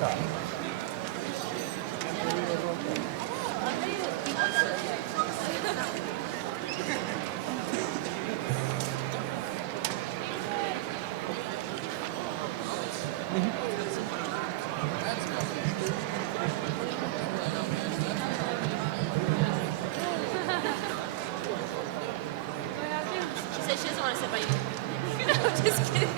She said she doesn't want to sit by you. I'm just kidding.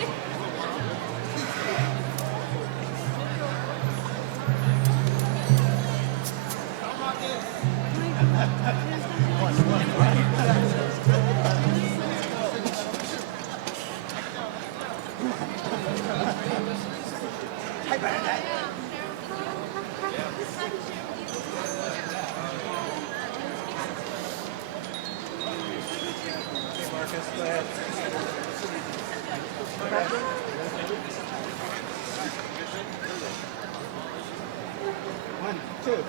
One, two.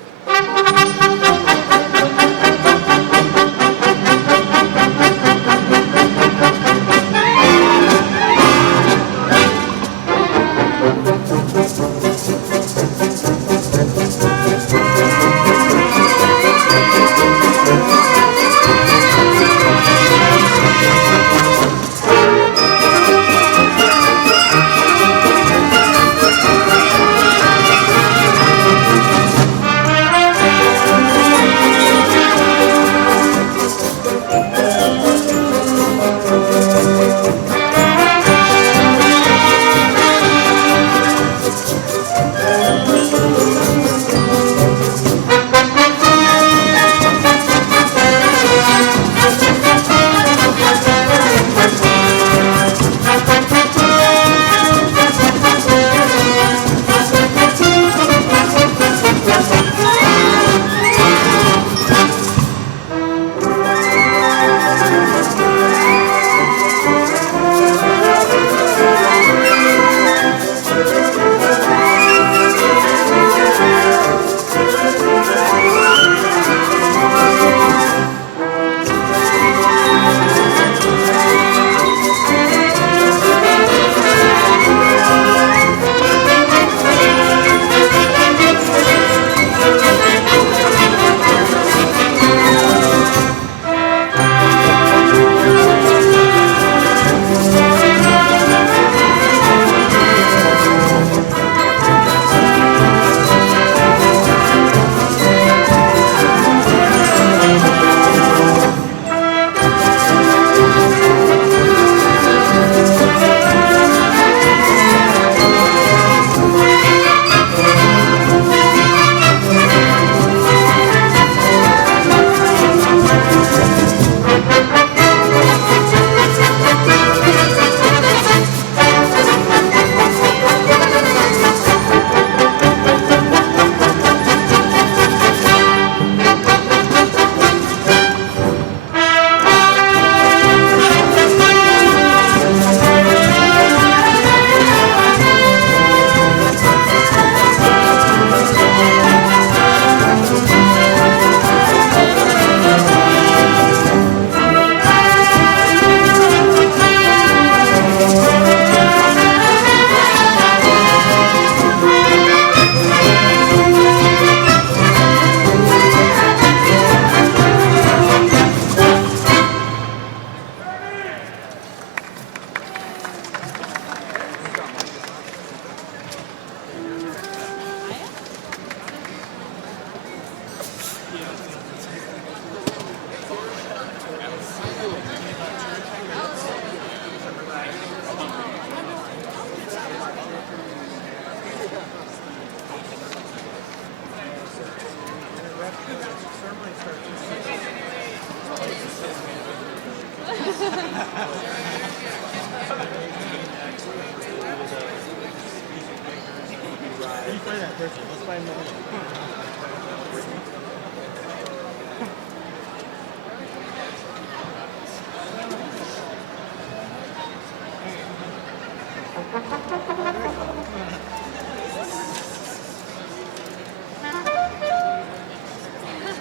Let's find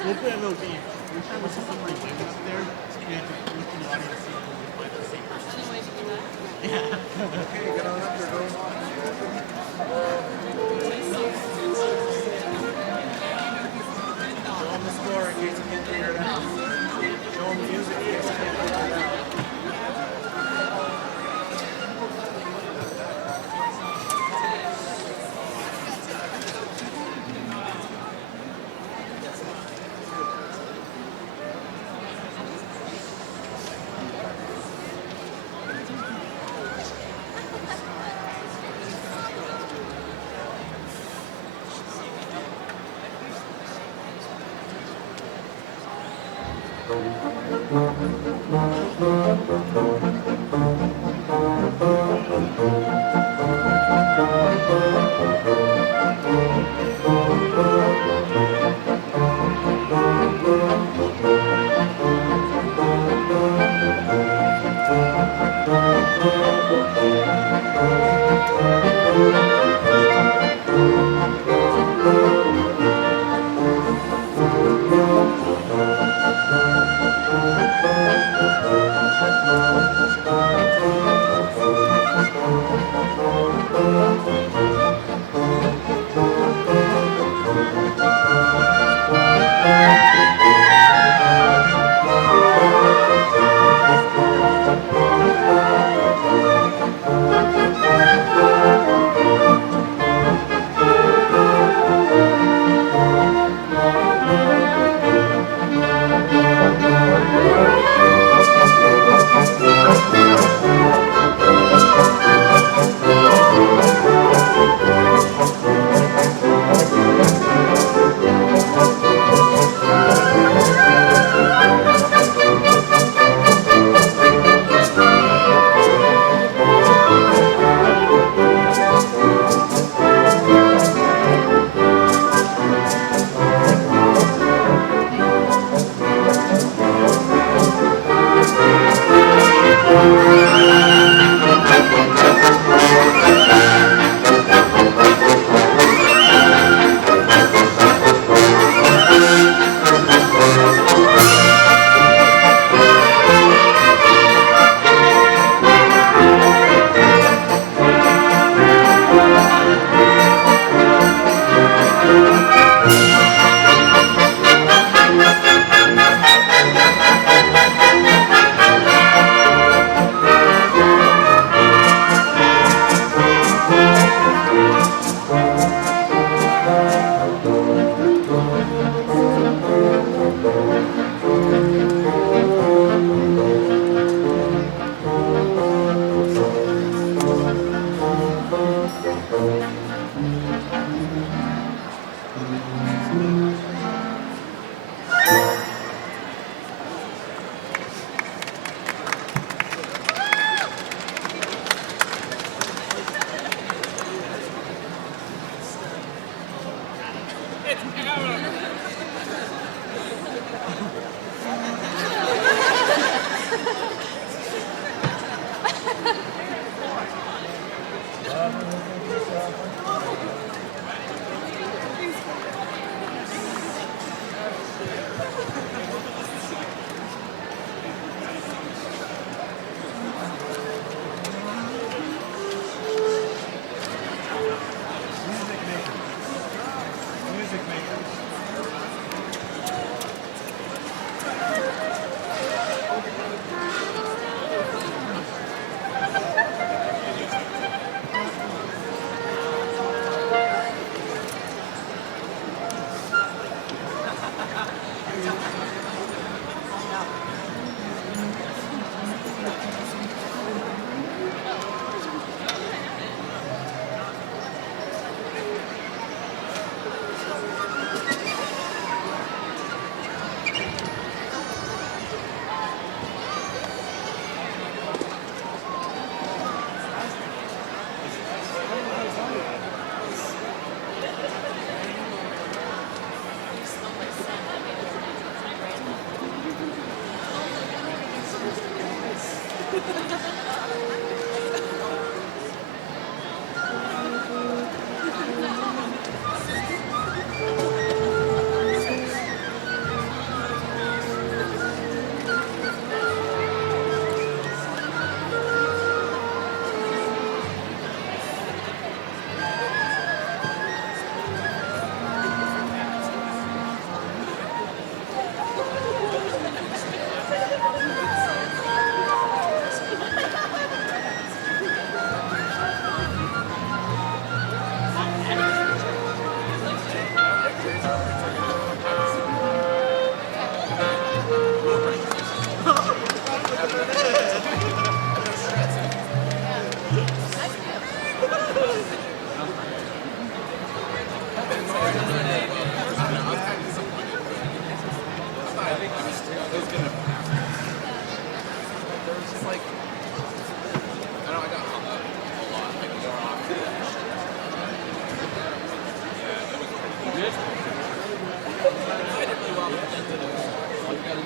we'll put a little beef. We're trying to put some like women up there. So you have to look in the audience and see if we can find the same person. Any way to do that? Yeah. Okay, get on up there, girl.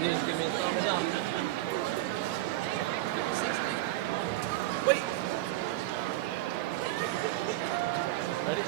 just give me a thumbs up. Wait. Ready?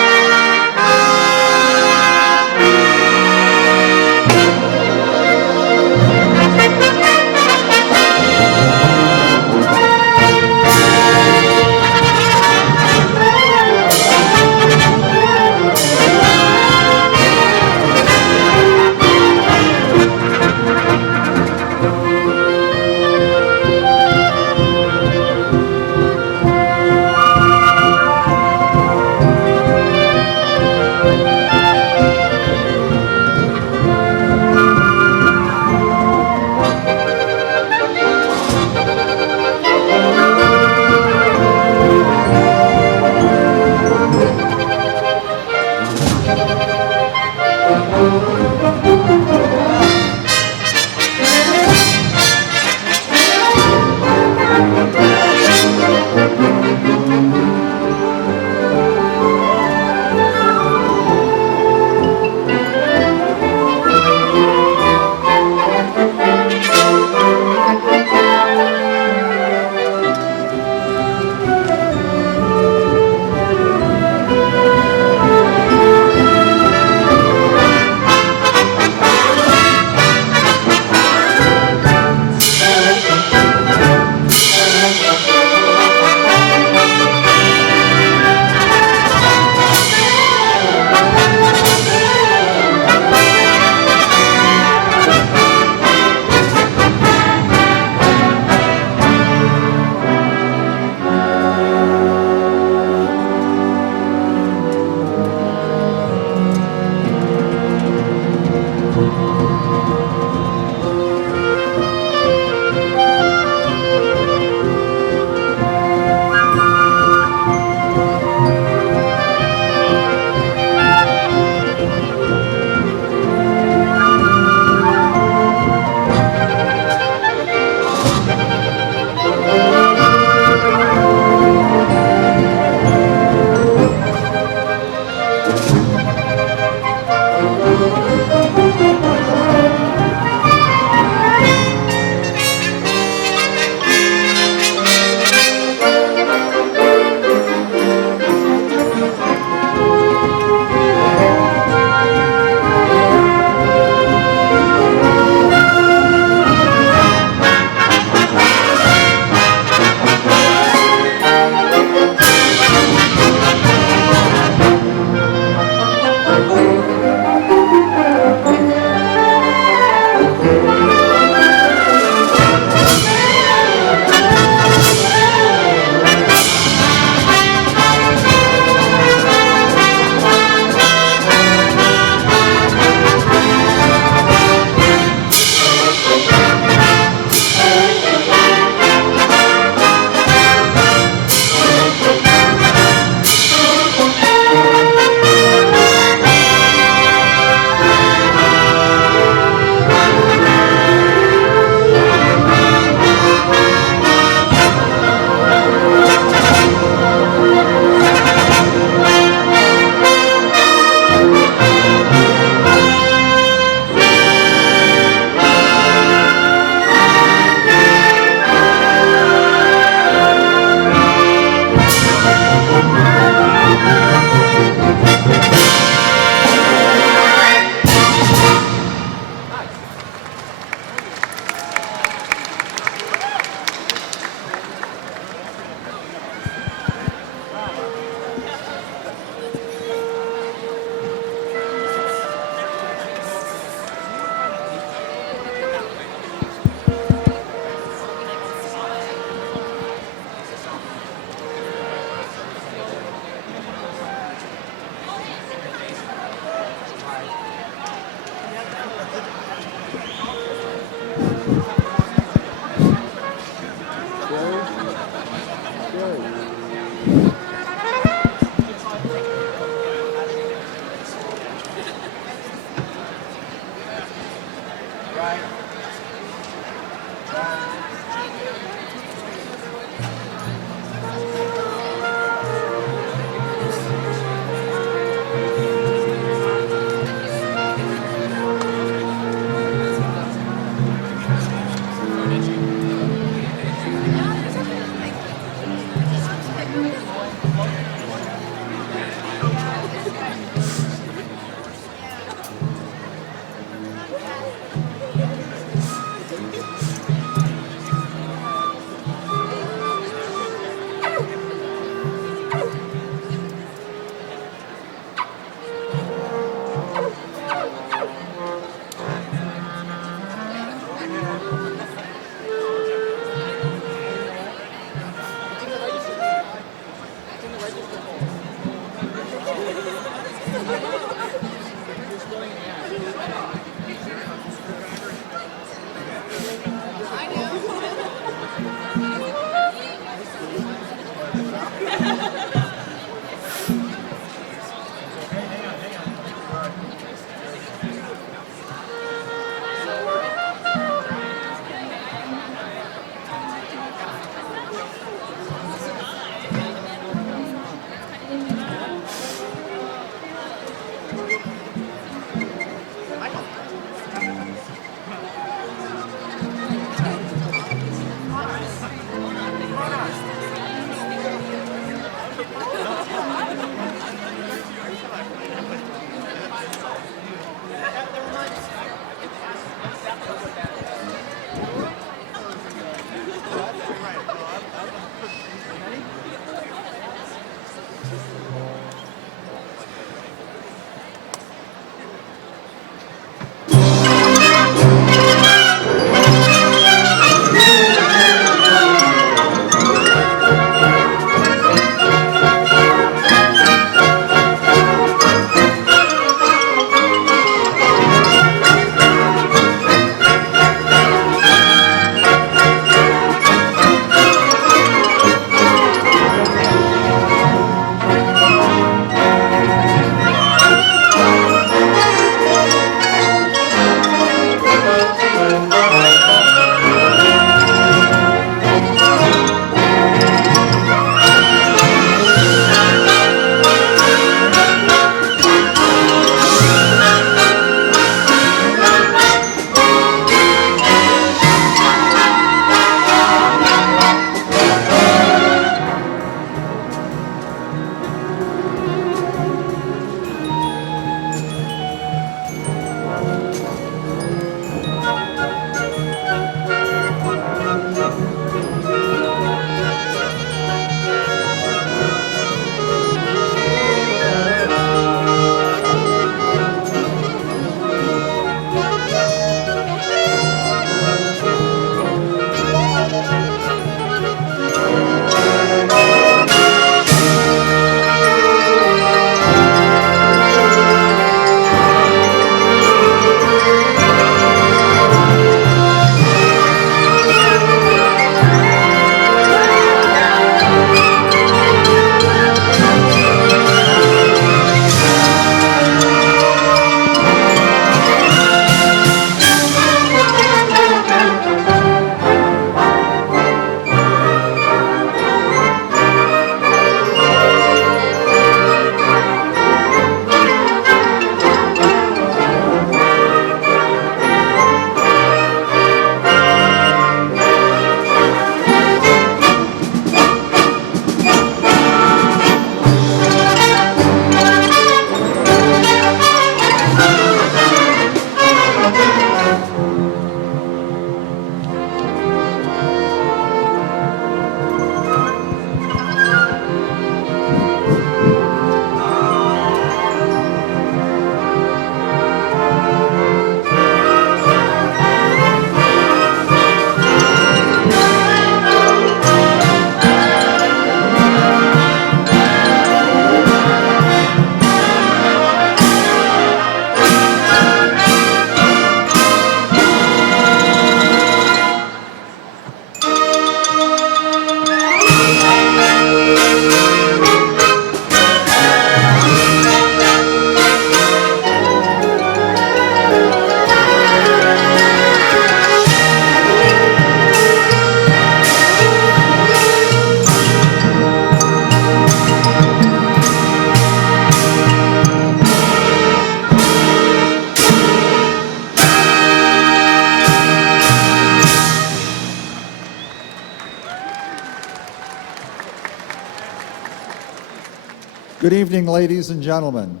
Good evening, ladies and gentlemen.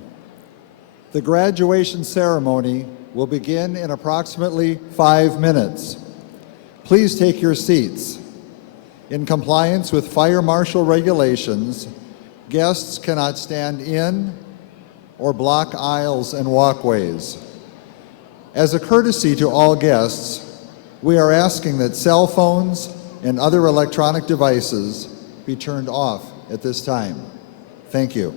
The graduation ceremony will begin in approximately 5 minutes. Please take your seats. In compliance with fire marshal regulations, guests cannot stand in or block aisles and walkways. As a courtesy to all guests, we are asking that cell phones and other electronic devices be turned off at this time. Thank you.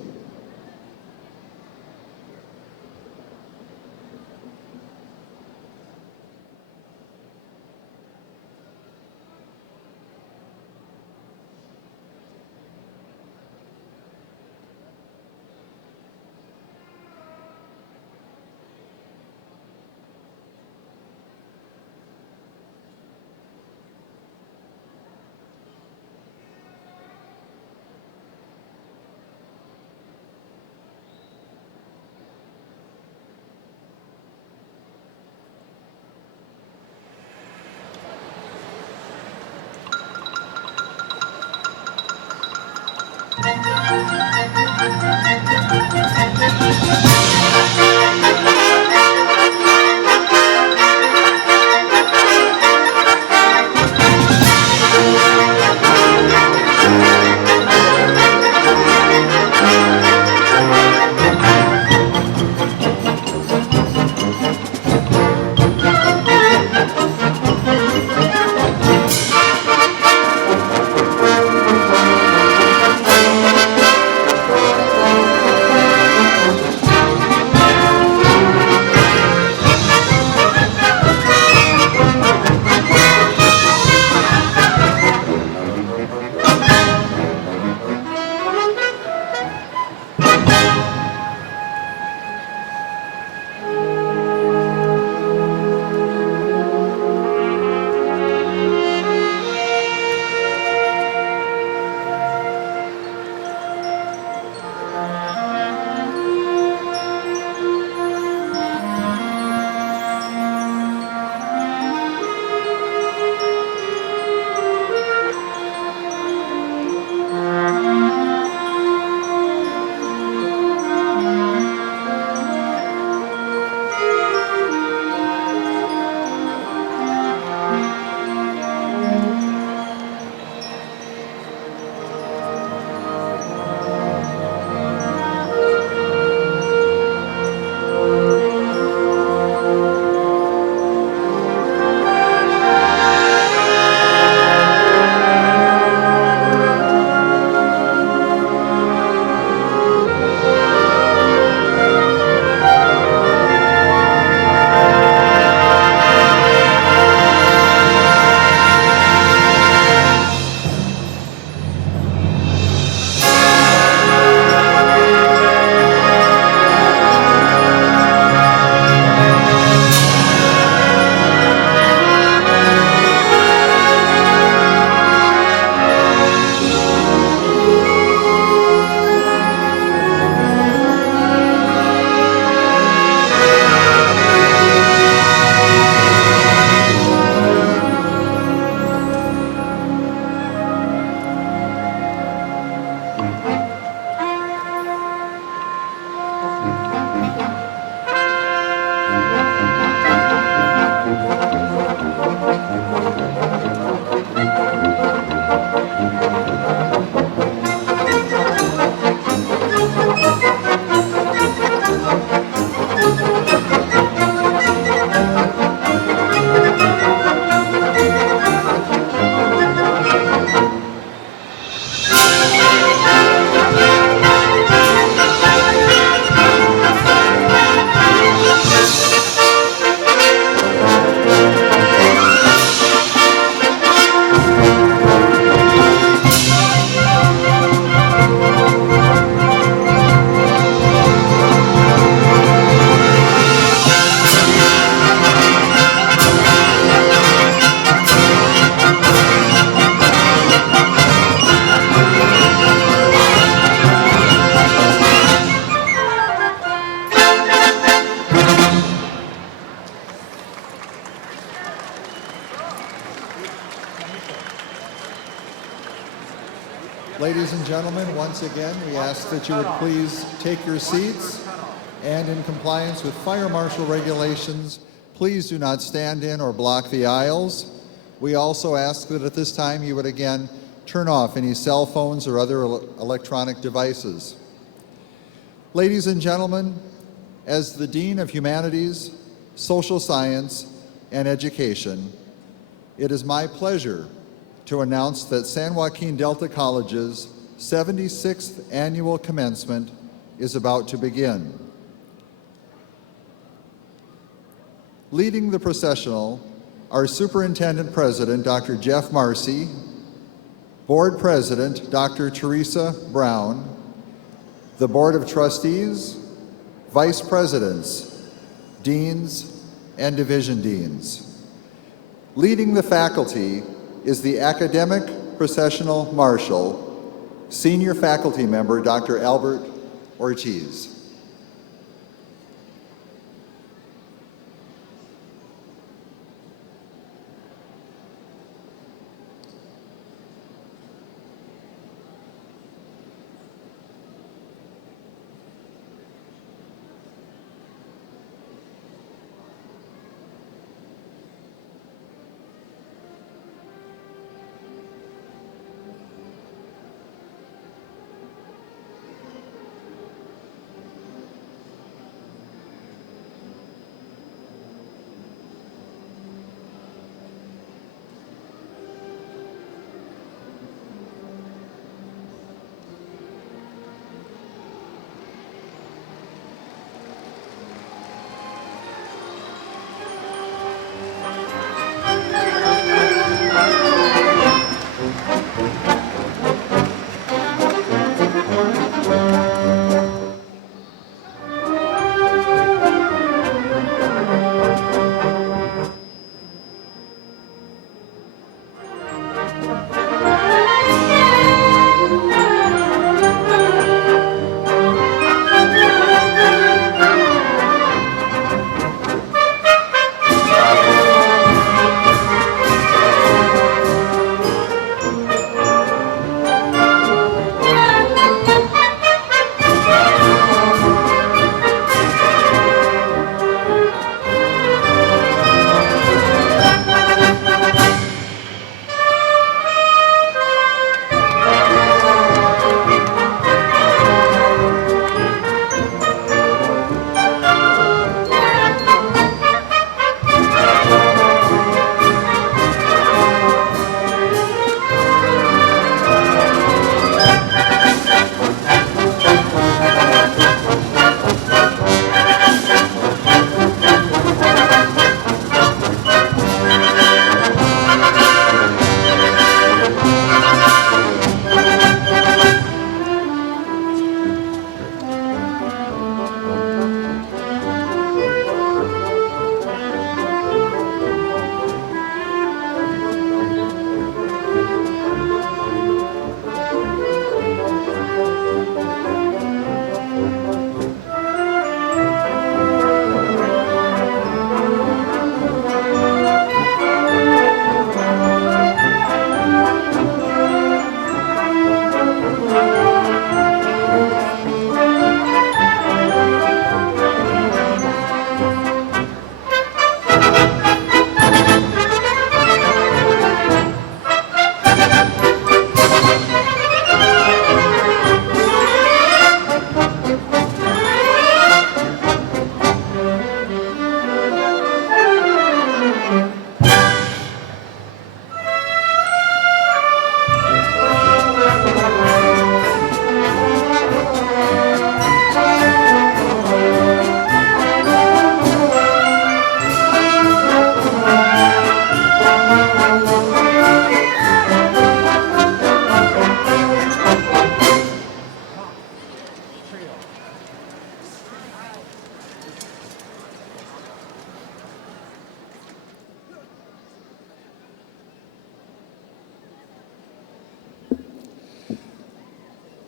Ladies and gentlemen, once again, we ask that you would please take your seats, and in compliance with fire marshal regulations, please do not stand in or block the aisles. We also ask that at this time you would again turn off any cell phones or other electronic devices. Ladies and gentlemen, as the Dean of Humanities, Social Science, and Education, it is my pleasure to announce that San Joaquin Delta College's 76th annual commencement is about to begin. Leading the processional, our Superintendent President, Dr. Jeff Marcy, Board President, Dr. Teresa Brown, the Board of Trustees, Vice Presidents, Deans, and Division Deans. Leading the faculty is the Academic Processional Marshal, Senior Faculty Member, Dr. Albert Ortiz.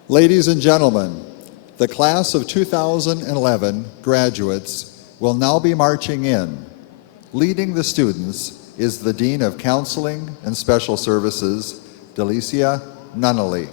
Ladies and gentlemen, the class of 2011 graduates will now be marching in. Leading the students is the Dean of Counseling and Special Services, Delicia Nunnally.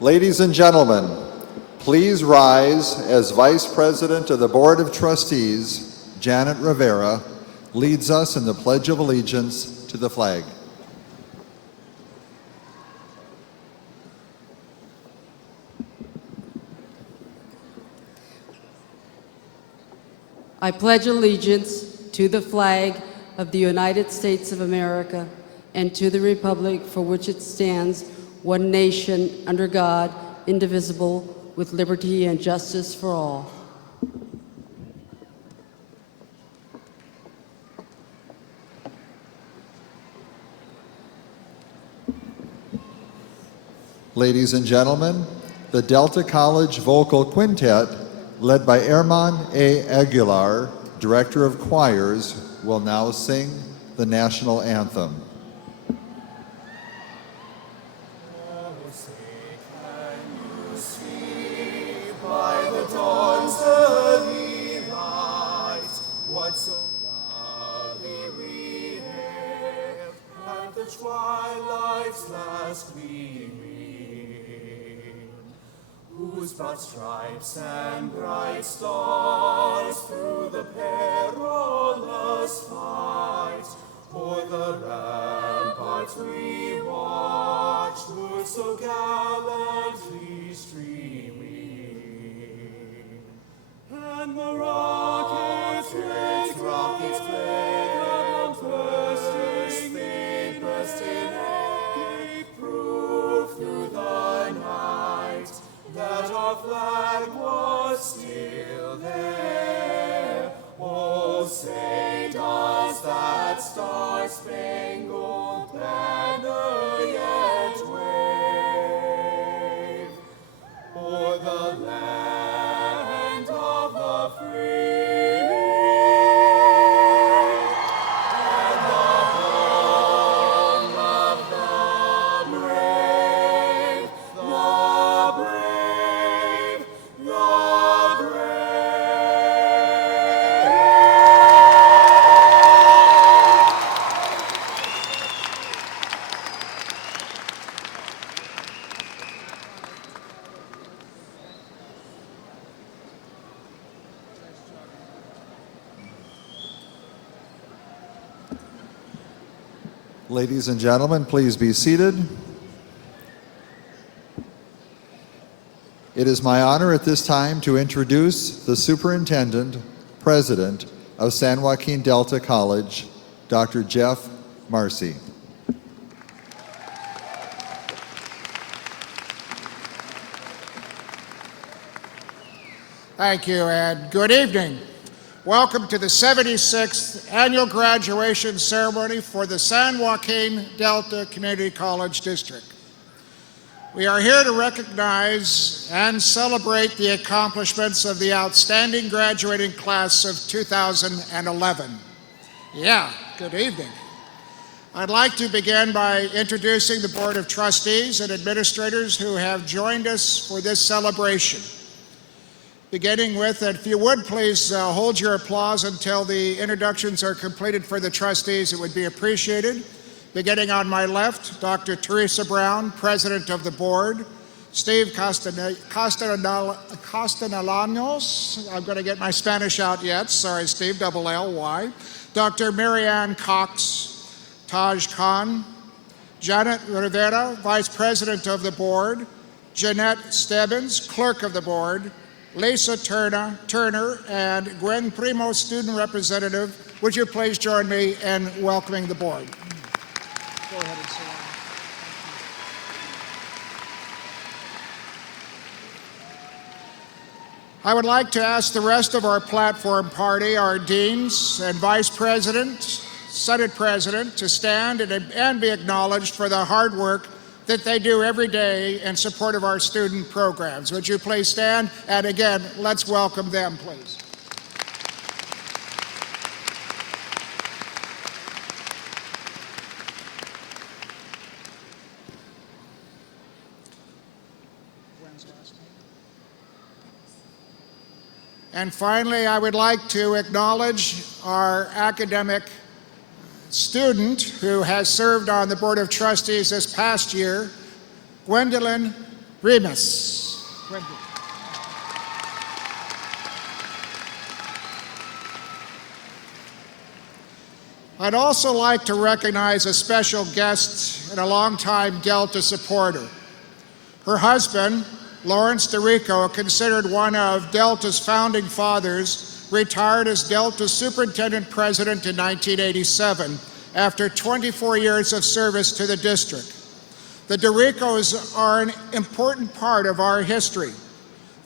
Ladies and gentlemen, please rise as Vice President of the Board of Trustees, Janet Rivera, leads us in the Pledge of Allegiance to the flag. I pledge allegiance to the flag of the United States of America and to the republic for which it stands, one nation, under God, indivisible, with liberty and justice for all. Ladies and gentlemen, the Delta College Vocal Quintet, led by Herman A. Aguilar, Director of Choirs, will now sing the national anthem. By the dawn's early light, what so proudly we hailed at the twilight's last gleaming, whose broad stripes and bright stars through the perilous fight o'er the ramparts we watched were so gallantly streaming. And the rockets played and burst in air, proof through the night that our flag was still there. Oh, say does that star-spangled banner yet wave o'er the land of the free and the home of the brave, the brave, the Ladies and gentlemen, please be seated. It is my honor at this time to introduce the Superintendent, President of San Joaquin Delta College, Dr. Jeff Marcy. Thank you, and good evening. Welcome to the 76th Annual Graduation Ceremony for the San Joaquin Delta Community College District. We are here to recognize and celebrate the accomplishments of the outstanding graduating class of 2011. Yeah, good evening. I'd like to begin by introducing the Board of Trustees and Administrators who have joined us for this celebration. Beginning with, if you would please hold your applause until the introductions are completed for the trustees, it would be appreciated. Beginning on my left, Dr. Teresa Brown, President of the Board, Steve Castellanos, I'm going to get my Spanish out yet, sorry Steve, double L-Y, Dr. Marianne Cox, Taj Khan, Janet Rivera, Vice President of the Board, Jeanette Stebbins, Clerk of the Board, Lisa Turner, and Gwen Primo, Student Representative. Would you please join me in welcoming the board? Go ahead and sit down. I would like to ask the rest of our platform party, our deans and vice president, Senate president, to stand and be acknowledged for the hard work that they do every day in support of our student programs. Would you please stand? And again, let's welcome them, please. And finally, I would like to acknowledge our academic student who has served on the Board of Trustees this past year, Gwendolyn Remus. I'd also like to recognize a special guest and a longtime Delta supporter. Her husband, Lawrence DeRico, considered one of Delta's founding fathers, retired as Delta's superintendent president in 1987 after 24 years of service to the district. The DeRicos are an important part of our history.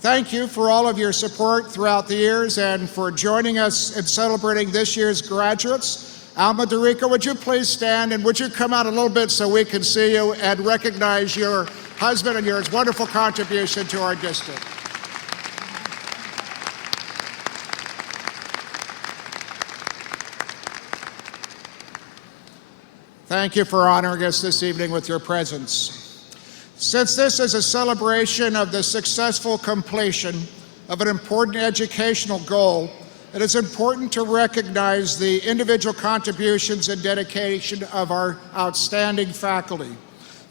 Thank you for all of your support throughout the years and for joining us in celebrating this year's graduates. Alma DeRico, would you please stand and would you come out a little bit so we can see you and recognize your husband and your wonderful contribution to our district. Thank you for honoring us this evening with your presence. Since this is a celebration of the successful completion of an important educational goal, it is important to recognize the individual contributions and dedication of our outstanding faculty.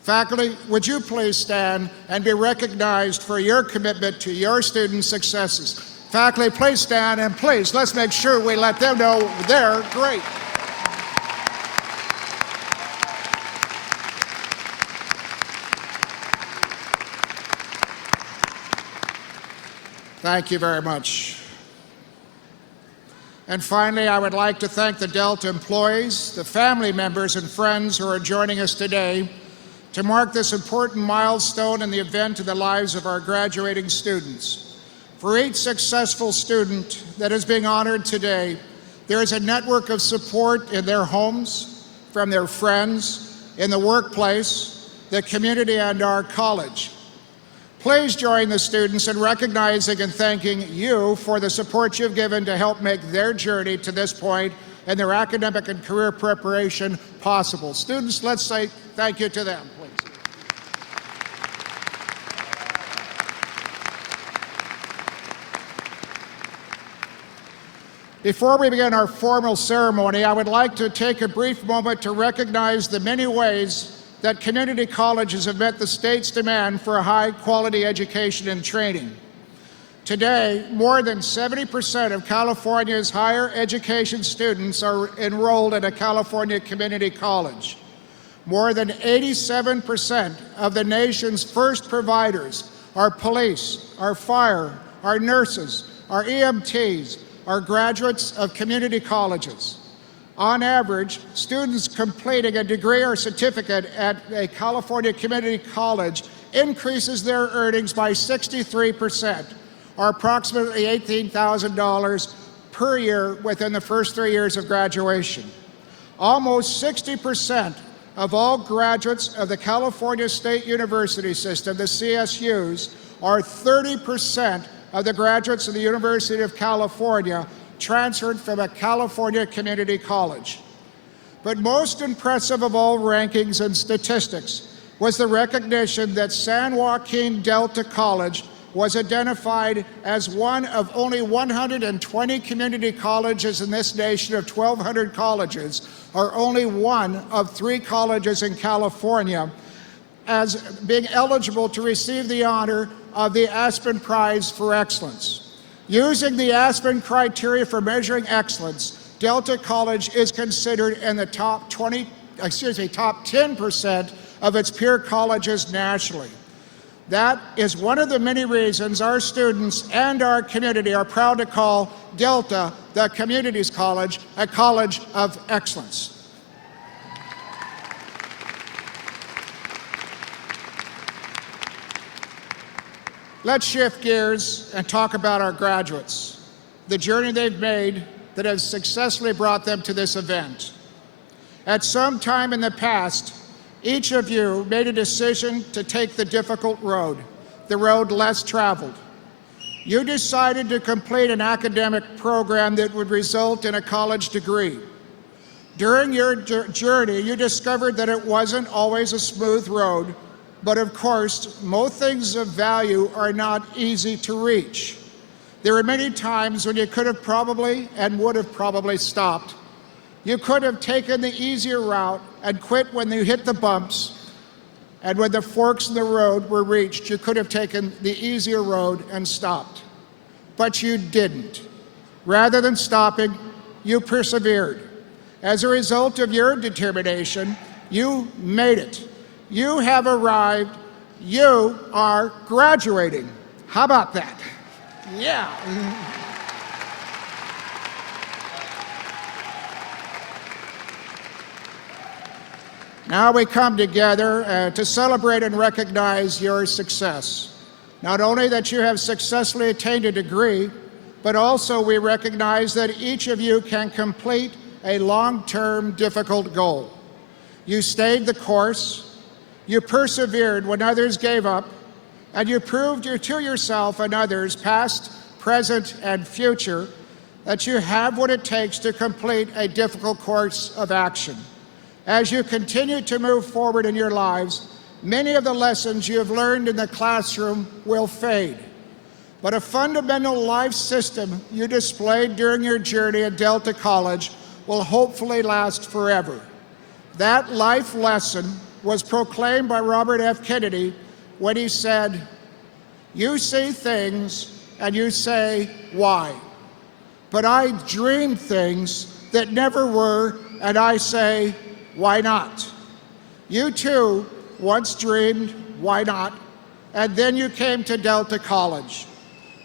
Faculty, would you please stand and be recognized for your commitment to your students' successes? Faculty, please stand and please, let's make sure we let them know they're great. Thank you very much. And finally, I would like to thank the Delta employees, the family members and friends who are joining us today to mark this important milestone in the event in the lives of our graduating students. For each successful student that is being honored today, there is a network of support in their homes, from their friends, in the workplace, the community, and our college. Please join the students in recognizing and thanking you for the support you've given to help make their journey to this point and their academic and career preparation possible. Students, let's say thank you to them, please. Before we begin our formal ceremony, I would like to take a brief moment to recognize the many ways that community colleges have met the state's demand for a high-quality education and training. Today, more than 70% of California's higher education students are enrolled at a California community college. More than 87% of the nation's first providers, our police, our fire, our nurses, our EMTs, are graduates of community colleges. On average, students completing a degree or certificate at a California community college increases their earnings by 63%, or approximately $18,000 per year within the first 3 years of graduation. Almost 60% of all graduates of the California State University System, the CSUs, or 30% of the graduates of the University of California transferred from a California community college. But most impressive of all rankings and statistics was the recognition that San Joaquin Delta College was identified as one of only 120 community colleges in this nation of 1,200 colleges, or only one of 3 colleges in California, as being eligible to receive the honor of the Aspen Prize for Excellence. Using the Aspen criteria for measuring excellence, Delta College is considered in the top 10% of its peer colleges nationally. That is one of the many reasons our students and our community are proud to call Delta, the Communities College, a college of excellence. Let's shift gears and talk about our graduates, the journey they've made that has successfully brought them to this event. At some time in the past, each of you made a decision to take the difficult road, the road less traveled. You decided to complete an academic program that would result in a college degree. During your journey, you discovered that it wasn't always a smooth road, but of course, most things of value are not easy to reach. There were many times when you could have probably and would have probably stopped. You could have taken the easier route and quit when you hit the bumps, And when the forks in the road were reached, you could have taken the easier road and stopped. But you didn't. Rather than stopping, you persevered. As a result of your determination, you made it. You have arrived. You are graduating. How about that? Yeah. Now we come together to celebrate and recognize your success. Not only that you have successfully attained a degree, but also we recognize that each of you can complete a long-term difficult goal. You stayed the course, you persevered when others gave up, and you proved to yourself and others, past, present, and future, that you have what it takes to complete a difficult course of action. As you continue to move forward in your lives, many of the lessons you have learned in the classroom will fade. But a fundamental life system you displayed during your journey at Delta College will hopefully last forever. That life lesson was proclaimed by Robert F. Kennedy when he said, "You see things and you say, why? But I dream things that never were, and I say, why not?" You too once dreamed, why not? And then you came to Delta College.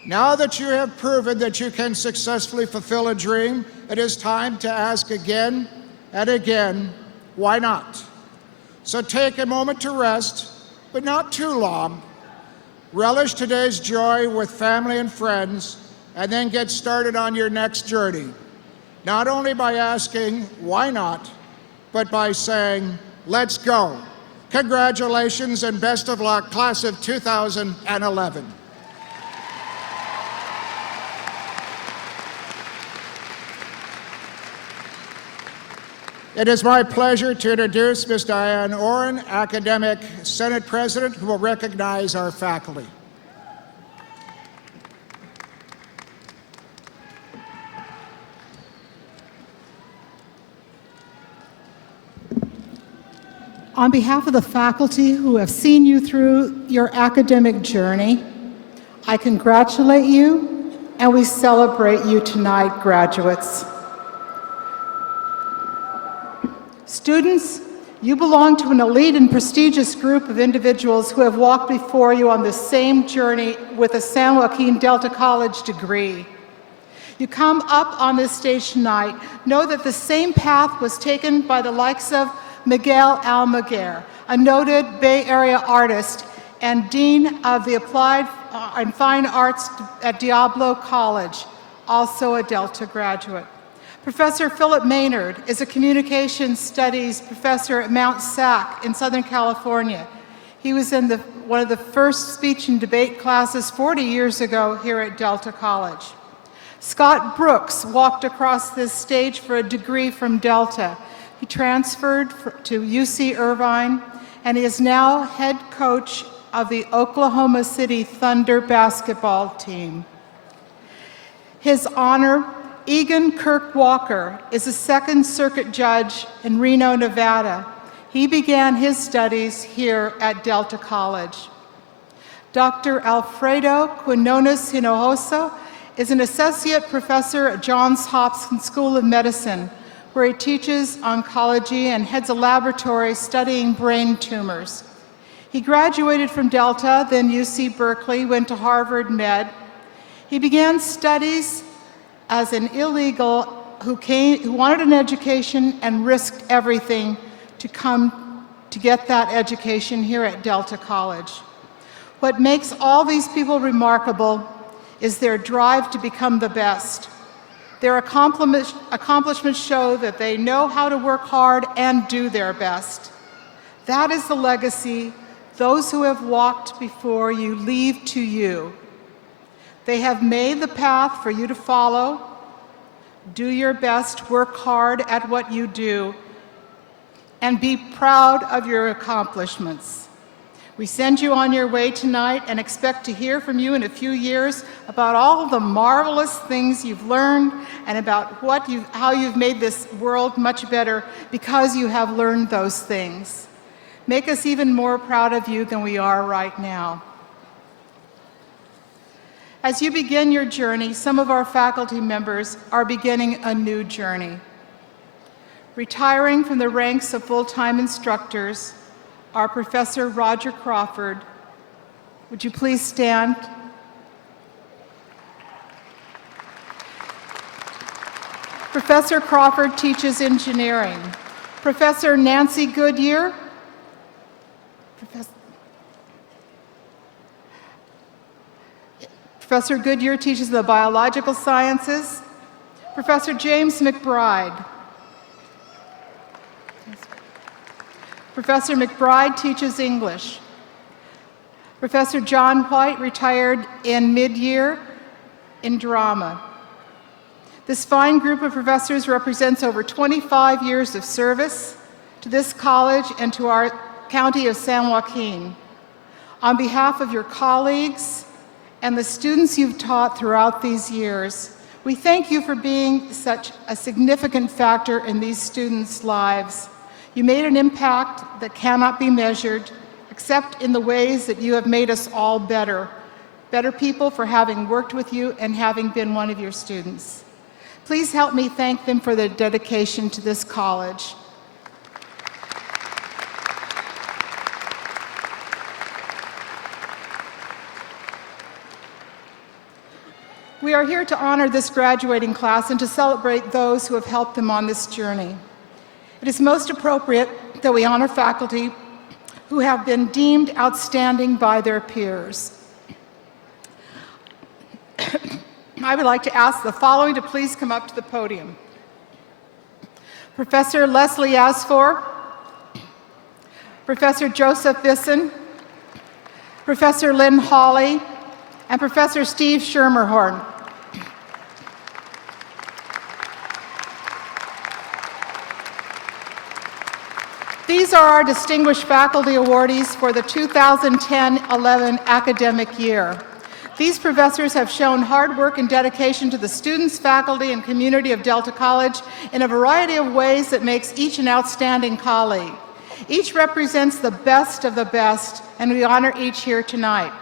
Now that you have proven that you can successfully fulfill a dream, it is time to ask again and again, why not? So take a moment to rest, but not too long. Relish today's joy with family and friends, and then get started on your next journey. Not only by asking, why not, but by saying, let's go. Congratulations and best of luck, class of 2011. It is my pleasure to introduce Ms. Diane Oren, Academic Senate President, who will recognize our faculty. On behalf of the faculty who have seen you through your academic journey, I congratulate you and we celebrate you tonight, graduates. Students, you belong to an elite and prestigious group of individuals who have walked before you on the same journey with a San Joaquin Delta College degree. You come up on this stage tonight, know that the same path was taken by the likes of Miguel Almaguer, a noted Bay Area artist and Dean of the Applied and Fine Arts at Diablo College, also a Delta graduate. Professor Philip Maynard is a communications studies professor at Mount SAC in Southern California. He was in one of the first speech and debate classes 40 years ago here at Delta College. Scott Brooks walked across this stage for a degree from Delta. He transferred to UC Irvine, and he is now head coach of the Oklahoma City Thunder basketball team. His honor, Egan Kirk Walker, is a Second Circuit judge in Reno, Nevada. He began his studies here at Delta College. Dr. Alfredo Quinones Hinojosa is an associate professor at Johns Hopkins School of Medicine, where he teaches oncology and heads a laboratory studying brain tumors. He graduated from Delta, then UC Berkeley, went to Harvard Med. He began studies as an illegal who wanted an education and risked everything to come to get that education here at Delta College. What makes all these people remarkable is their drive to become the best. Their accomplishments show that they know how to work hard and do their best. That is the legacy those who have walked before you leave to you. They have made the path for you to follow. Do your best, work hard at what you do, and be proud of your accomplishments. We send you on your way tonight and expect to hear from you in a few years about all of the marvelous things you've learned and about how you've made this world much better because you have learned those things. Make us even more proud of you than we are right now. As you begin your journey, some of our faculty members are beginning a new journey. Retiring from the ranks of full-time instructors are Professor Roger Crawford. Would you please stand? Professor Crawford teaches engineering. Professor Nancy Goodyear. Professor Goodyear teaches the biological sciences. Professor James McBride. Professor McBride teaches English. Professor John White retired in mid-year in drama. This fine group of professors represents over 25 years of service to this college and to our county of San Joaquin. On behalf of your colleagues and the students you've taught throughout these years, we thank you for being such a significant factor in these students' lives. You made an impact that cannot be measured, except in the ways that you have made us all better people for having worked with you and having been one of your students. Please help me thank them for their dedication to this college. We are here to honor this graduating class and to celebrate those who have helped them on this journey. It is most appropriate that we honor faculty who have been deemed outstanding by their peers. I would like to ask the following to please come up to the podium. Professor Leslie Asfor, Professor Joseph Visson, Professor Lynn Hawley, and Professor Steve Schermerhorn. These are our distinguished faculty awardees for the 2010-11 academic year. These professors have shown hard work and dedication to the students, faculty, and community of Delta College in a variety of ways that makes each an outstanding colleague. Each represents the best of the best, and we honor each here tonight.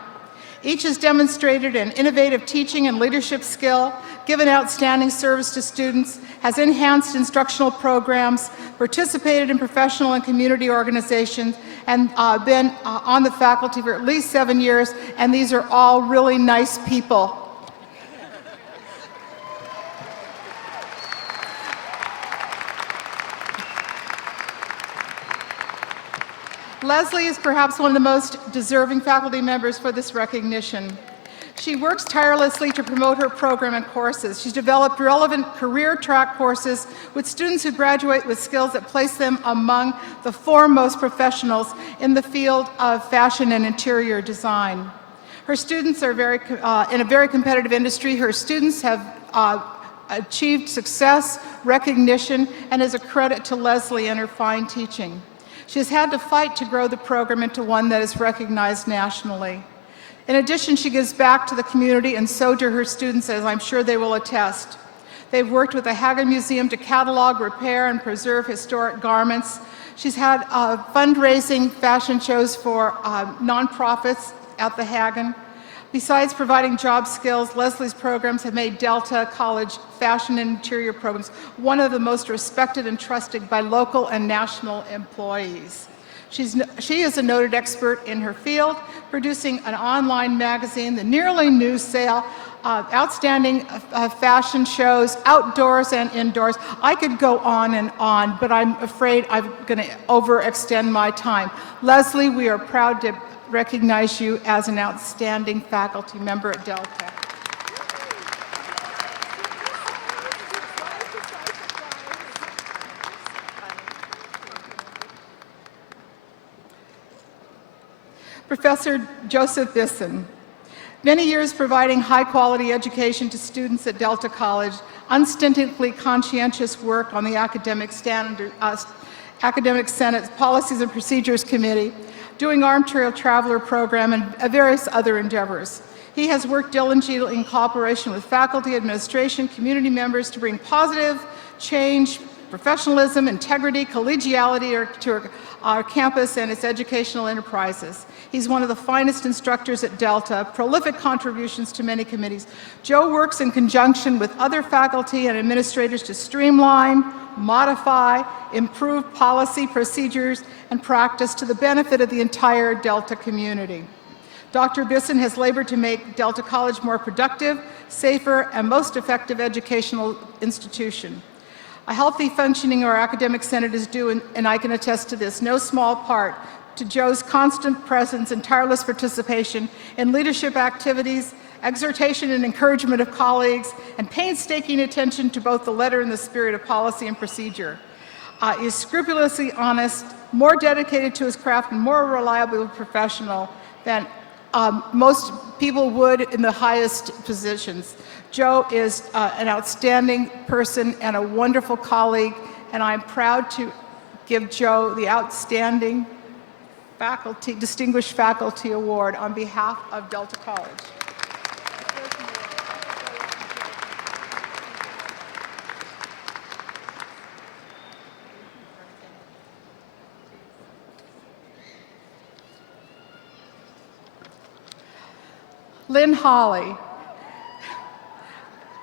Each has demonstrated an innovative teaching and leadership skill, given outstanding service to students, has enhanced instructional programs, participated in professional and community organizations, and been on the faculty for at least 7 years, and these are all really nice people. Leslie is perhaps one of the most deserving faculty members for this recognition. She works tirelessly to promote her program and courses. She's developed relevant career track courses with students who graduate with skills that place them among the foremost professionals in the field of fashion and interior design. Her students are in a very competitive industry. Her students have achieved success, recognition, and is a credit to Leslie and her fine teaching. She has had to fight to grow the program into one that is recognized nationally. In addition, she gives back to the community, and so do her students, as I'm sure they will attest. They've worked with the Hagen Museum to catalog, repair, and preserve historic garments. She's had fundraising fashion shows for nonprofits at the Hagen. Besides providing job skills, Leslie's programs have made Delta College fashion and interior programs one of the most respected and trusted by local and national employees. She is a noted expert in her field, producing an online magazine, the Nearly New Sale, outstanding fashion shows, outdoors and indoors. I could go on, but I'm afraid I'm going to overextend my time. Leslie, we are proud to recognize you as an outstanding faculty member at Delta. Professor Joseph Visson. Many years providing high-quality education to students at Delta College, unstintedly conscientious work on the Academic Senate's Policies and Procedures Committee, doing Armchair Traveler program, and various other endeavors. He has worked diligently in cooperation with faculty, administration, community members to bring positive change, professionalism, integrity, collegiality to our campus and its educational enterprises. He's one of the finest instructors at Delta, prolific contributions to many committees. Joe works in conjunction with other faculty and administrators to streamline, modify, improve policy, procedures, and practice to the benefit of the entire Delta community. Dr. Bisson has labored to make Delta College more productive, safer, and most effective educational institution. A healthy functioning of our academic senate is due, and I can attest to this, no small part to Joe's constant presence and tireless participation in leadership activities, exhortation and encouragement of colleagues, and painstaking attention to both the letter and the spirit of policy and procedure. Is scrupulously honest, more dedicated to his craft, and more reliable professional than most people would in the highest positions. Joe is an outstanding person and a wonderful colleague, and I'm proud to give Joe the Outstanding Faculty, Distinguished Faculty Award on behalf of Delta College. Lynn Hawley,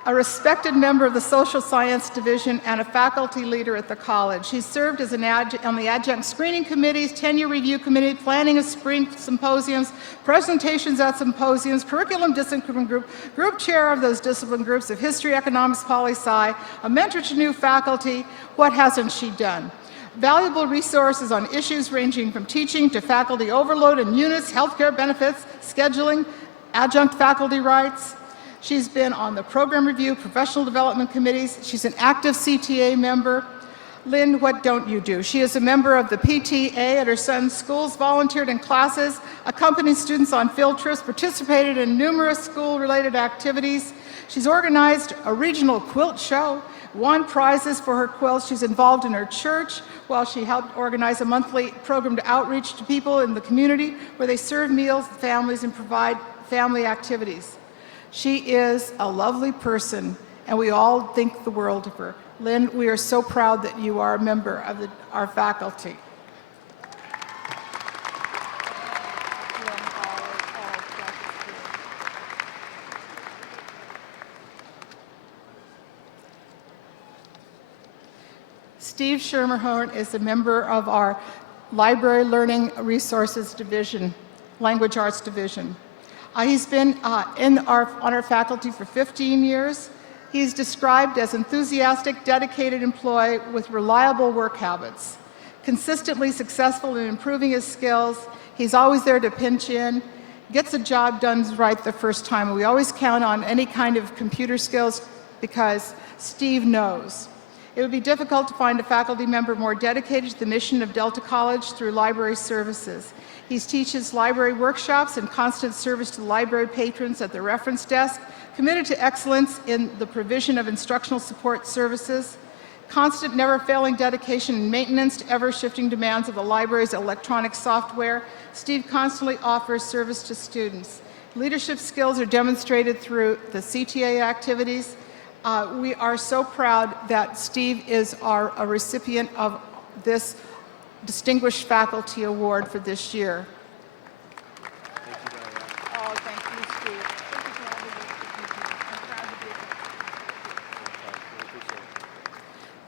a respected member of the Social Science Division and a faculty leader at the college. He served as on the adjunct screening committees, tenure review committee, planning of spring symposiums, presentations at symposiums, curriculum discipline group, group chair of those discipline groups of history, economics, poli-sci, a mentor to new faculty. What hasn't she done? Valuable resources on issues ranging from teaching to faculty overload and units, healthcare benefits, scheduling, adjunct faculty rights. She's been on the program review, professional development committees. She's an active CTA member. Lynn, what don't you do? She is a member of the PTA at her son's schools, volunteered in classes, accompanied students on field trips, participated in numerous school-related activities. She's organized a regional quilt show, won prizes for her quilts. She's involved in her church, while she helped organize a monthly program to outreach to people in the community where they serve meals to families and provide family activities. She is a lovely person, and we all think the world of her. Lynn, we are so proud that you are a member of our faculty. Steve Schermerhorn is a member of our Library Learning Resources Division, Language Arts Division. He's been on our faculty for 15 years. He's described as enthusiastic, dedicated employee with reliable work habits, consistently successful in improving his skills. He's always there to pinch in, gets the job done right the first time. We always count on any kind of computer skills because Steve knows. It would be difficult to find a faculty member more dedicated to the mission of Delta College through library services. He teaches library workshops and constant service to library patrons at the reference desk, committed to excellence in the provision of instructional support services, constant, never-failing dedication and maintenance to ever-shifting demands of the library's electronic software. Steve constantly offers service to students. Leadership skills are demonstrated through the CTA activities. We are so proud that Steve is a recipient of this Distinguished Faculty Award for this year. Oh, thank you, Steve.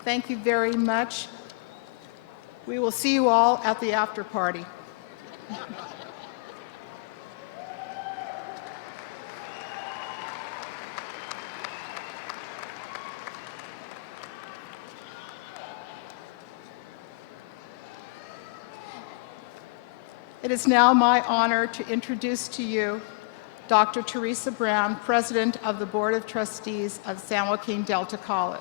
Thank you very much. We will see you all at the after party. It is now my honor to introduce to you Dr. Teresa Brown, President of the Board of Trustees of San Joaquin Delta College.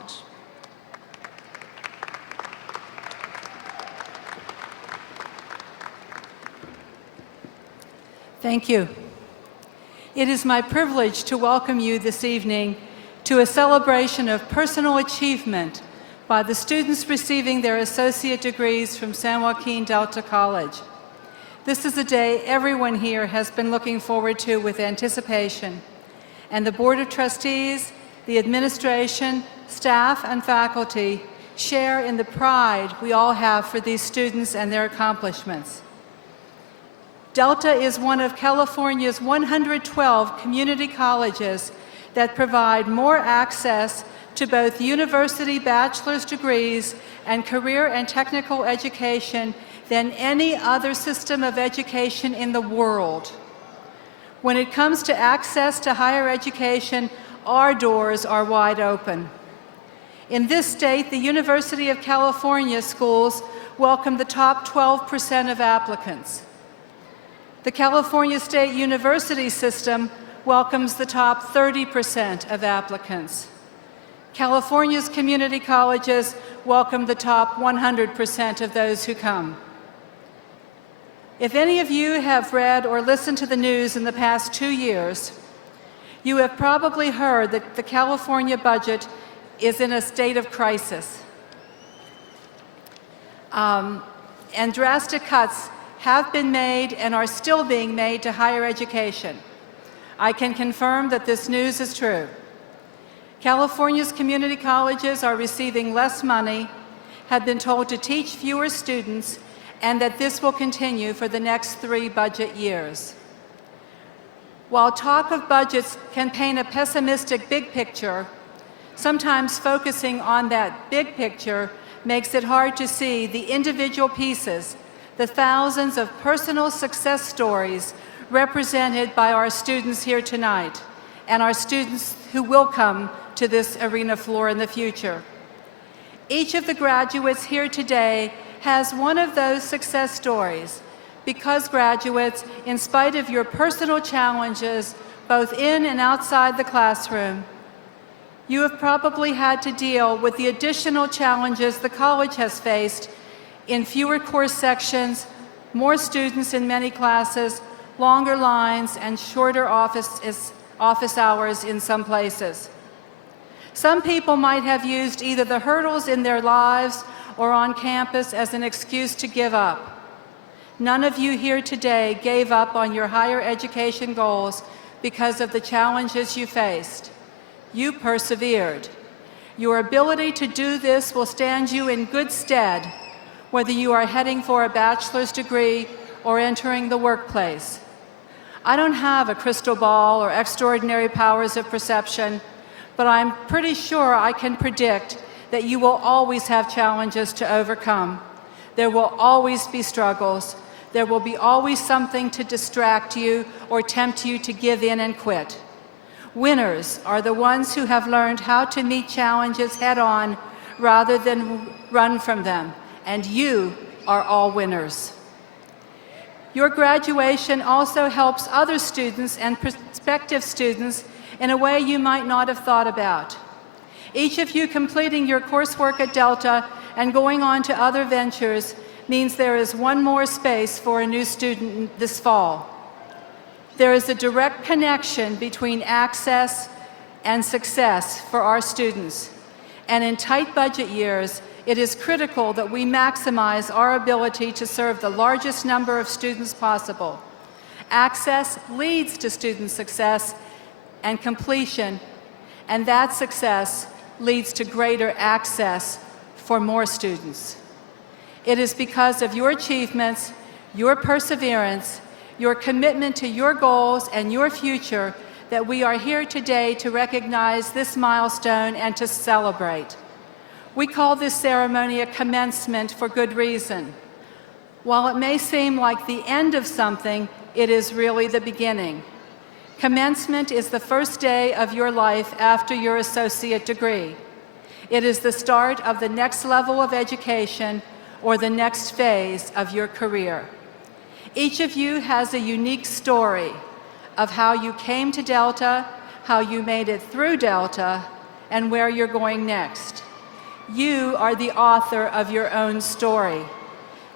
Thank you. It is my privilege to welcome you this evening to a celebration of personal achievement by the students receiving their associate degrees from San Joaquin Delta College. This is a day everyone here has been looking forward to with anticipation, and the Board of Trustees, the administration, staff, and faculty share in the pride we all have for these students and their accomplishments. Delta is one of California's 112 community colleges that provide more access to both university bachelor's degrees and career and technical education than any other system of education in the world. When it comes to access to higher education, our doors are wide open. In this state, the University of California schools welcome the top 12% of applicants. The California State University system welcomes the top 30% of applicants. California's community colleges welcome the top 100% of those who come. If any of you have read or listened to the news in the past 2 years, you have probably heard that the California budget is in a state of crisis. And drastic cuts have been made and are still being made to higher education. I can confirm that this news is true. California's community colleges are receiving less money, have been told to teach fewer students, and that this will continue for the next 3 budget years. While talk of budgets can paint a pessimistic big picture, sometimes focusing on that big picture makes it hard to see the individual pieces, the thousands of personal success stories represented by our students here tonight and our students who will come to this arena floor in the future. Each of the graduates here today has one of those success stories because graduates, in spite of your personal challenges, both in and outside the classroom, you have probably had to deal with the additional challenges the college has faced in fewer course sections, more students in many classes, longer lines, and shorter office hours in some places. Some people might have used either the hurdles in their lives or on campus as an excuse to give up. None of you here today gave up on your higher education goals because of the challenges you faced. You persevered. Your ability to do this will stand you in good stead, whether you are heading for a bachelor's degree or entering the workplace. I don't have a crystal ball or extraordinary powers of perception, but I'm pretty sure I can predict that you will always have challenges to overcome. There will always be struggles. There will be always something to distract you or tempt you to give in and quit. Winners are the ones who have learned how to meet challenges head-on rather than run from them, and you are all winners. Your graduation also helps other students and prospective students in a way you might not have thought about. Each of you completing your coursework at Delta and going on to other ventures means there is one more space for a new student this fall. There is a direct connection between access and success for our students. And in tight budget years, it is critical that we maximize our ability to serve the largest number of students possible. Access leads to student success and completion, and that success leads to greater access for more students. It is because of your achievements, your perseverance, your commitment to your goals and your future that we are here today to recognize this milestone and to celebrate. We call this ceremony a commencement for good reason. While it may seem like the end of something, it is really the beginning. Commencement is the first day of your life after your associate degree. It is the start of the next level of education or the next phase of your career. Each of you has a unique story of how you came to Delta, how you made it through Delta, and where you're going next. You are the author of your own story.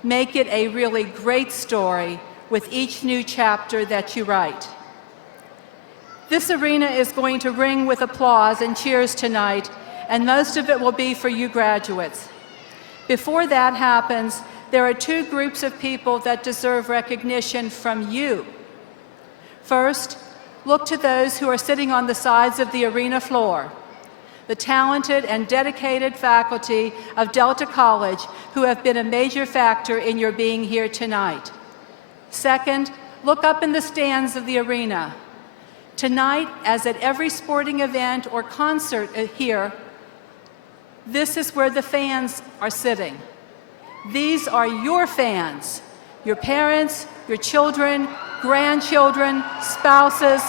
Make it a really great story with each new chapter that you write. This arena is going to ring with applause and cheers tonight, and most of it will be for you graduates. Before that happens, there are 2 groups of people that deserve recognition from you. First, look to those who are sitting on the sides of the arena floor. the talented and dedicated faculty of Delta College who have been a major factor in your being here tonight. Second, look up in the stands of the arena. Tonight, as at every sporting event or concert here, this is where the fans are sitting. These are your fans, your parents, your children, grandchildren, spouses.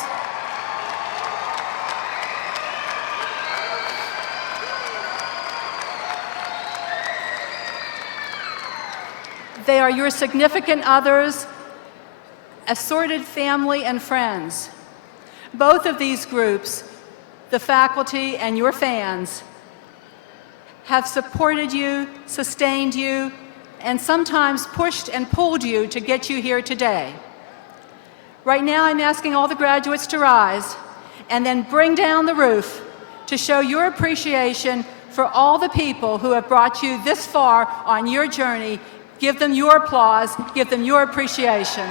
They are your significant others, assorted family and friends. Both of these groups, the faculty and your fans, have supported you, sustained you, and sometimes pushed and pulled you to get you here today. Right now, I'm asking all the graduates to rise and then bring down the roof to show your appreciation for all the people who have brought you this far on your journey. Give them your applause, give them your appreciation.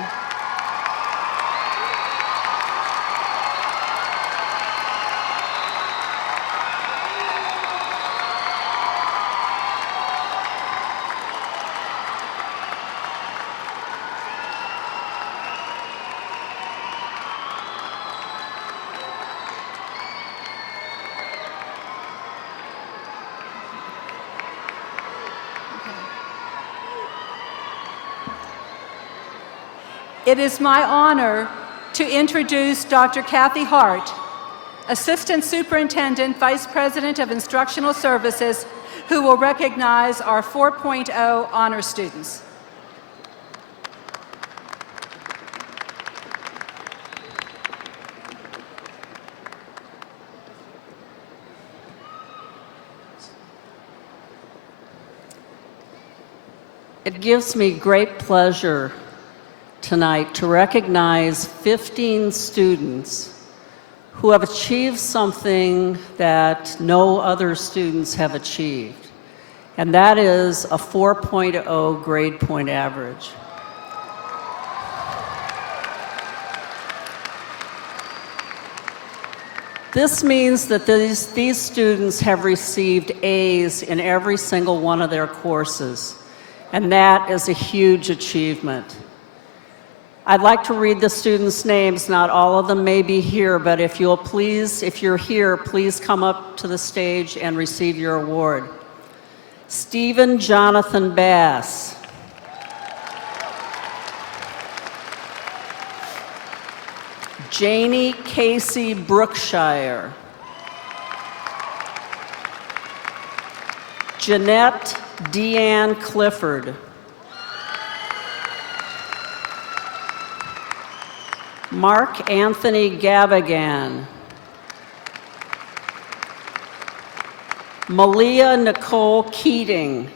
It is my honor to introduce Dr. Kathy Hart, Assistant Superintendent, Vice President of Instructional Services, who will recognize our 4.0 honor students. It gives me great pleasure tonight to recognize 15 students who have achieved something that no other students have achieved, and that is a 4.0 grade point average. This means that these students have received A's in every single one of their courses, and that is a huge achievement. I'd like to read the students' names. Not all of them may be here, but if you're here, please come up to the stage and receive your award. Stephen Jonathan Bass. Janie Casey Brookshire. Jeanette Deanne Clifford. Mark Anthony Gavigan. Malia Nicole Keating.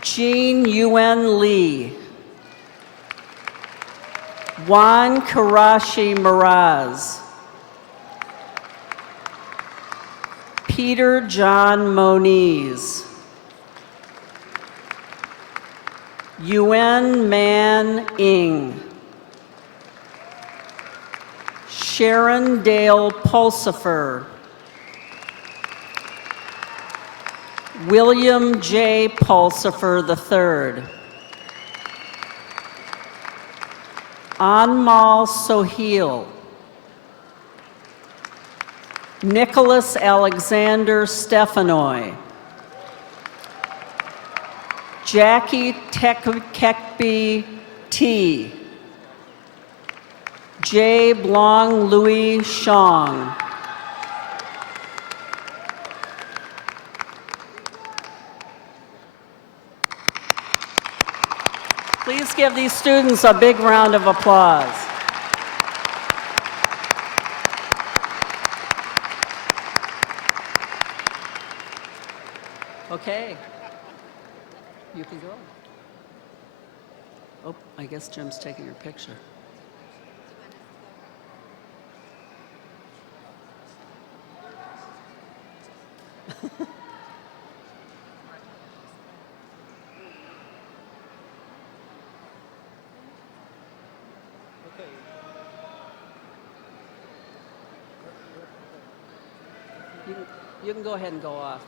Jean Yuen Lee. Juan Karashi Miraz. Peter John Moniz. Yuen Man Ing. Sharon Dale Pulsifer. William J. Pulsifer III. Anmal Sohil. Nicholas Alexander Stefanoy. Jackie Tekekbi T. J. Blong Louis Shong. Please give these students a big round of applause. Okay. You can go. Oh, I guess Jim's taking your picture. You can go ahead and go off.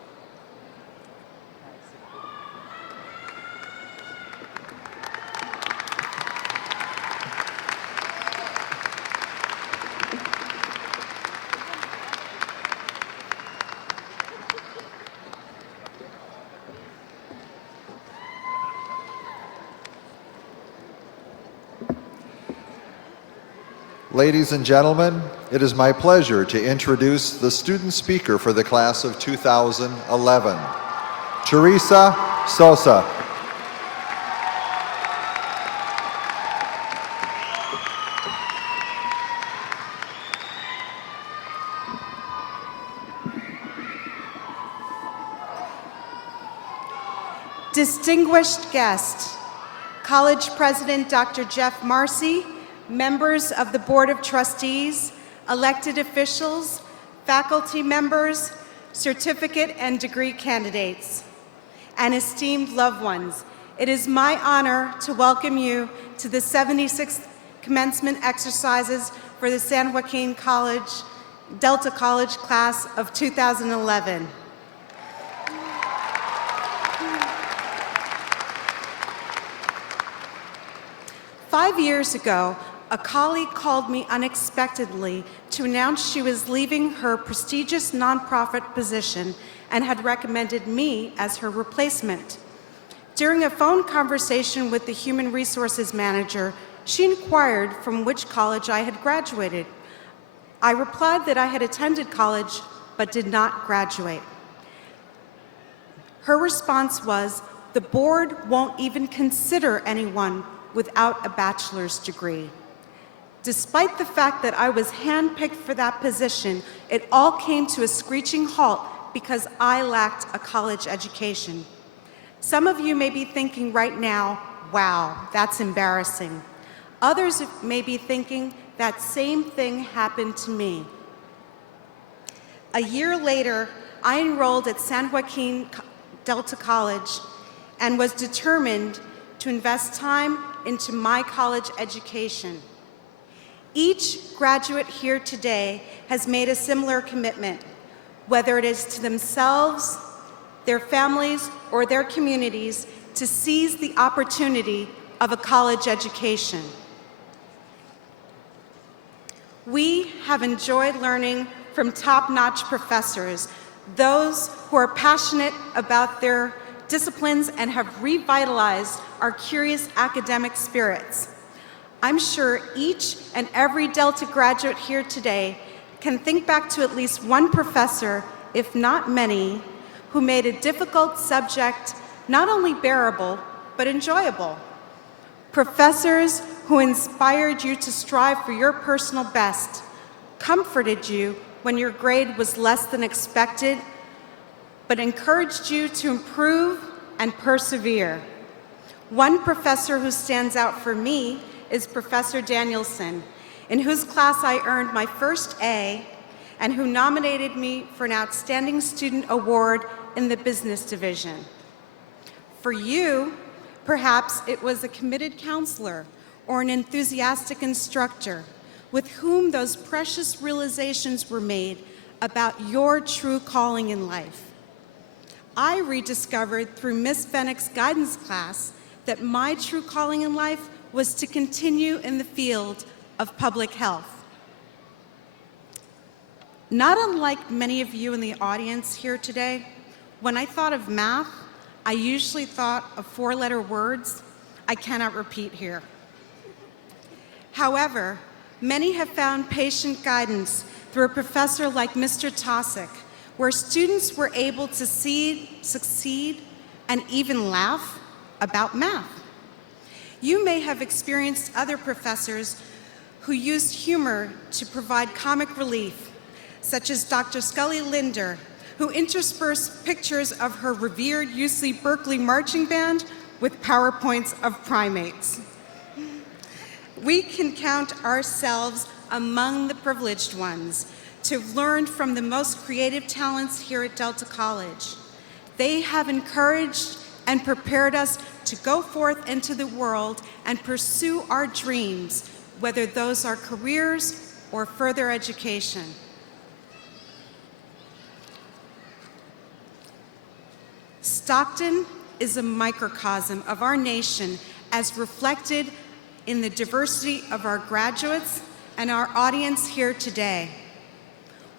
Ladies and gentlemen, it is my pleasure to introduce the student speaker for the class of 2011, Teresa Sosa. Distinguished guest, College President Dr. Jeff Marcy, members of the Board of Trustees, elected officials, faculty members, certificate and degree candidates, and esteemed loved ones, it is my honor to welcome you to the 76th commencement exercises for the San Joaquin College, Delta College class of 2011. Five years ago, a colleague called me unexpectedly to announce she was leaving her prestigious nonprofit position and had recommended me as her replacement. During a phone conversation with the human resources manager, she inquired from which college I had graduated. I replied that I had attended college but did not graduate. Her response was, "The board won't even consider anyone without a bachelor's degree." Despite the fact that I was handpicked for that position, it all came to a screeching halt because I lacked a college education. Some of you may be thinking right now, wow, that's embarrassing. Others may be thinking that same thing happened to me. A year later, I enrolled at San Joaquin Delta College and was determined to invest time into my college education. Each graduate here today has made a similar commitment, whether it is to themselves, their families, or their communities, to seize the opportunity of a college education. We have enjoyed learning from top-notch professors, those who are passionate about their disciplines and have revitalized our curious academic spirits. I'm sure each and every Delta graduate here today can think back to at least one professor, if not many, who made a difficult subject not only bearable, but enjoyable. Professors who inspired you to strive for your personal best, comforted you when your grade was less than expected, but encouraged you to improve and persevere. One professor who stands out for me is Professor Danielson, in whose class I earned my first A and who nominated me for an Outstanding Student Award in the Business Division. For you, perhaps it was a committed counselor or an enthusiastic instructor with whom those precious realizations were made about your true calling in life. I rediscovered through Miss Fennick's guidance class that my true calling in life was to continue in the field of public health. Not unlike many of you in the audience here today, when I thought of math, I usually thought of four-letter words I cannot repeat here. However, many have found patient guidance through a professor like Mr. Tosick, where students were able to succeed, and even laugh about math. You may have experienced other professors who used humor to provide comic relief, such as Dr. Scully Linder, who interspersed pictures of her revered UC Berkeley marching band with PowerPoints of primates. We can count ourselves among the privileged ones to have learned from the most creative talents here at Delta College. They have encouraged and prepared us to go forth into the world and pursue our dreams, whether those are careers or further education. Stockton is a microcosm of our nation as reflected in the diversity of our graduates and our audience here today.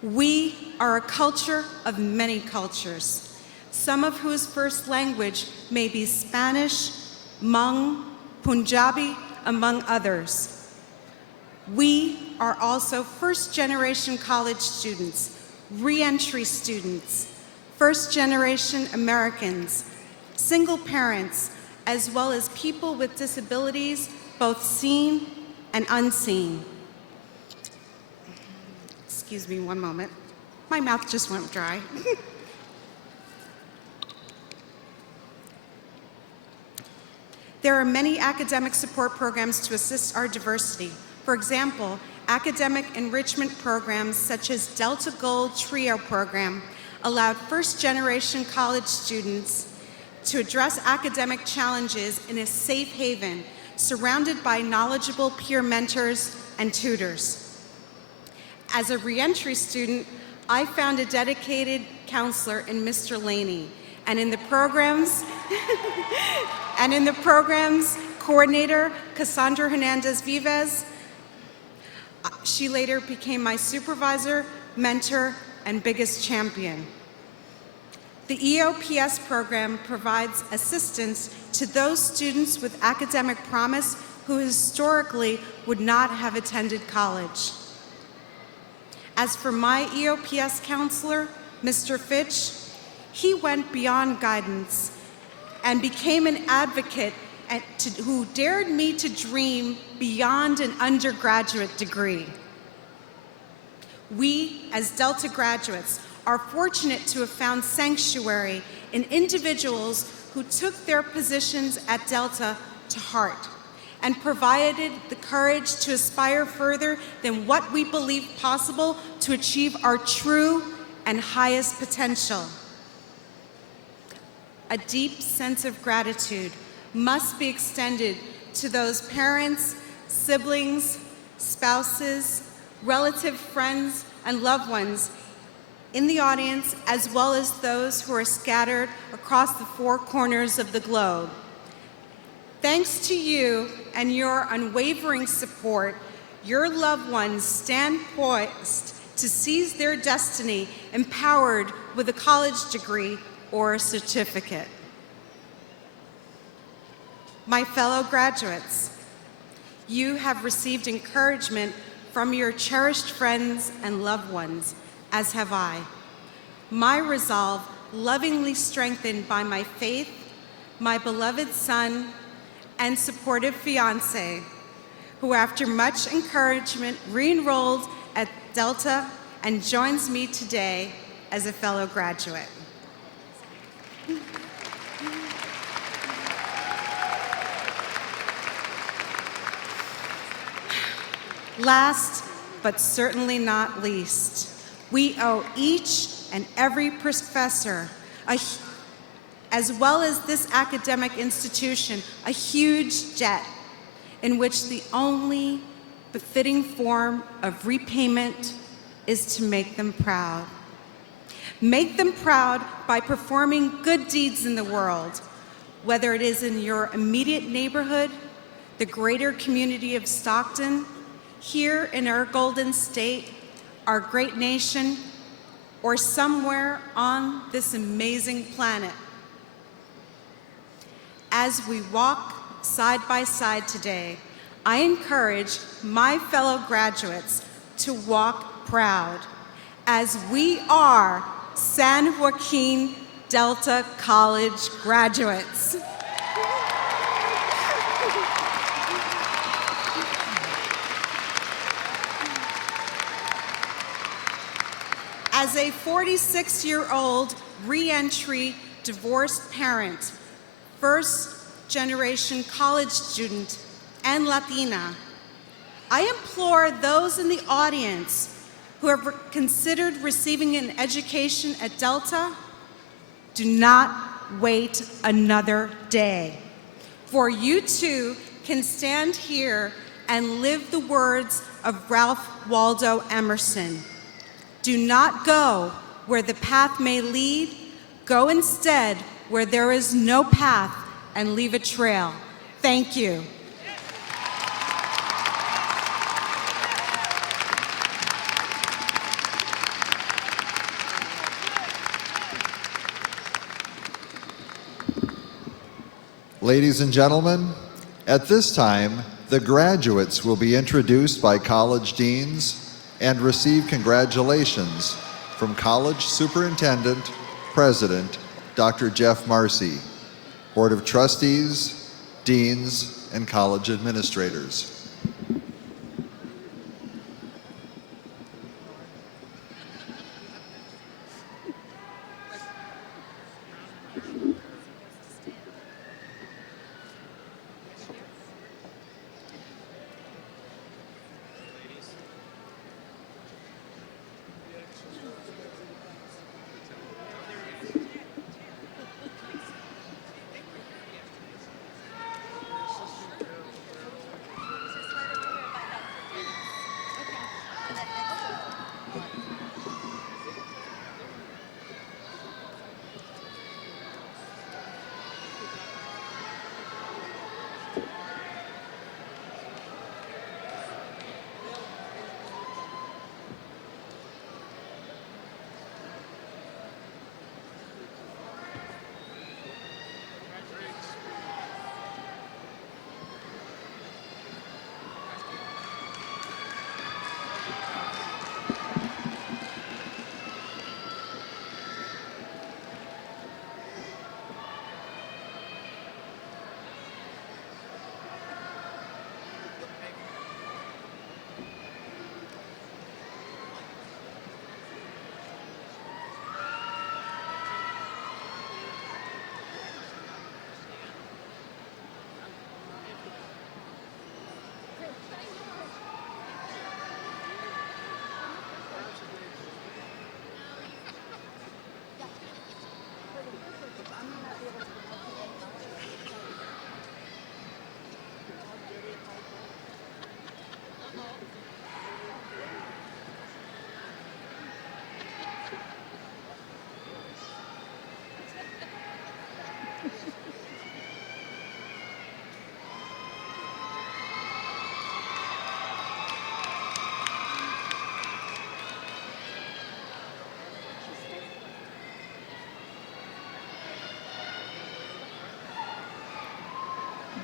We are a culture of many cultures, some of whose first language may be Spanish, Hmong, Punjabi, among others. We are also first-generation college students, re-entry students, first-generation Americans, single parents, as well as people with disabilities, both seen and unseen. Excuse me one moment. My mouth just went dry. There are many academic support programs to assist our diversity. For example, academic enrichment programs such as Delta Gold Trio program allowed first-generation college students to address academic challenges in a safe haven, surrounded by knowledgeable peer mentors and tutors. As a reentry student, I found a dedicated counselor in Mr. Laney, and in the programs coordinator, Cassandra Hernandez-Vives. She later became my supervisor, mentor, and biggest champion. The EOPS program provides assistance to those students with academic promise who historically would not have attended college. As for my EOPS counselor, Mr. Fitch, he went beyond guidance and became an advocate who dared me to dream beyond an undergraduate degree. We, as Delta graduates, are fortunate to have found sanctuary in individuals who took their positions at Delta to heart and provided the courage to aspire further than what we believe possible to achieve our true and highest potential. A deep sense of gratitude must be extended to those parents, siblings, spouses, relative friends, and loved ones in the audience, as well as those who are scattered across the four corners of the globe. Thanks to you and your unwavering support, your loved ones stand poised to seize their destiny, empowered with a college degree or a certificate. My fellow graduates, you have received encouragement from your cherished friends and loved ones, as have I. My resolve, lovingly strengthened by my faith, my beloved son, and supportive fiance, who after much encouragement re-enrolled at Delta and joins me today as a fellow graduate. Last, but certainly not least, we owe each and every professor, as well as this academic institution, a huge debt in which the only befitting form of repayment is to make them proud. Make them proud by performing good deeds in the world, whether it is in your immediate neighborhood, the greater community of Stockton, here in our Golden State, our great nation, or somewhere on this amazing planet. As we walk side by side today, I encourage my fellow graduates to walk proud, as we are San Joaquin Delta College graduates. As a 46-year-old re-entry divorced parent, first-generation college student, and Latina, I implore those in the audience who have considered receiving an education at Delta, do not wait another day. For you too can stand here and live the words of Ralph Waldo Emerson. Do not go where the path may lead, go instead where there is no path and leave a trail. Thank you. Ladies and gentlemen, at this time, the graduates will be introduced by college deans and receive congratulations from College Superintendent, President, Dr. Jeff Marcy, Board of Trustees, Deans, and college administrators.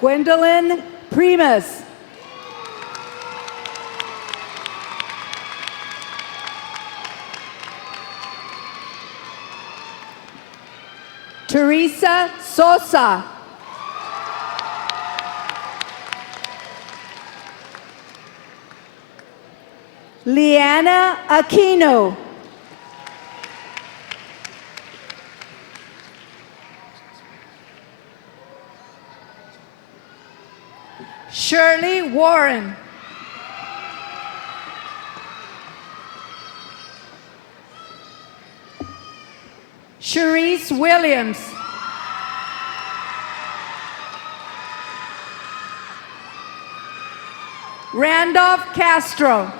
Gwendolyn Primus. Teresa Sosa. Liana Aquino. Shirley Warren. Cherise Williams. Randolph Castro.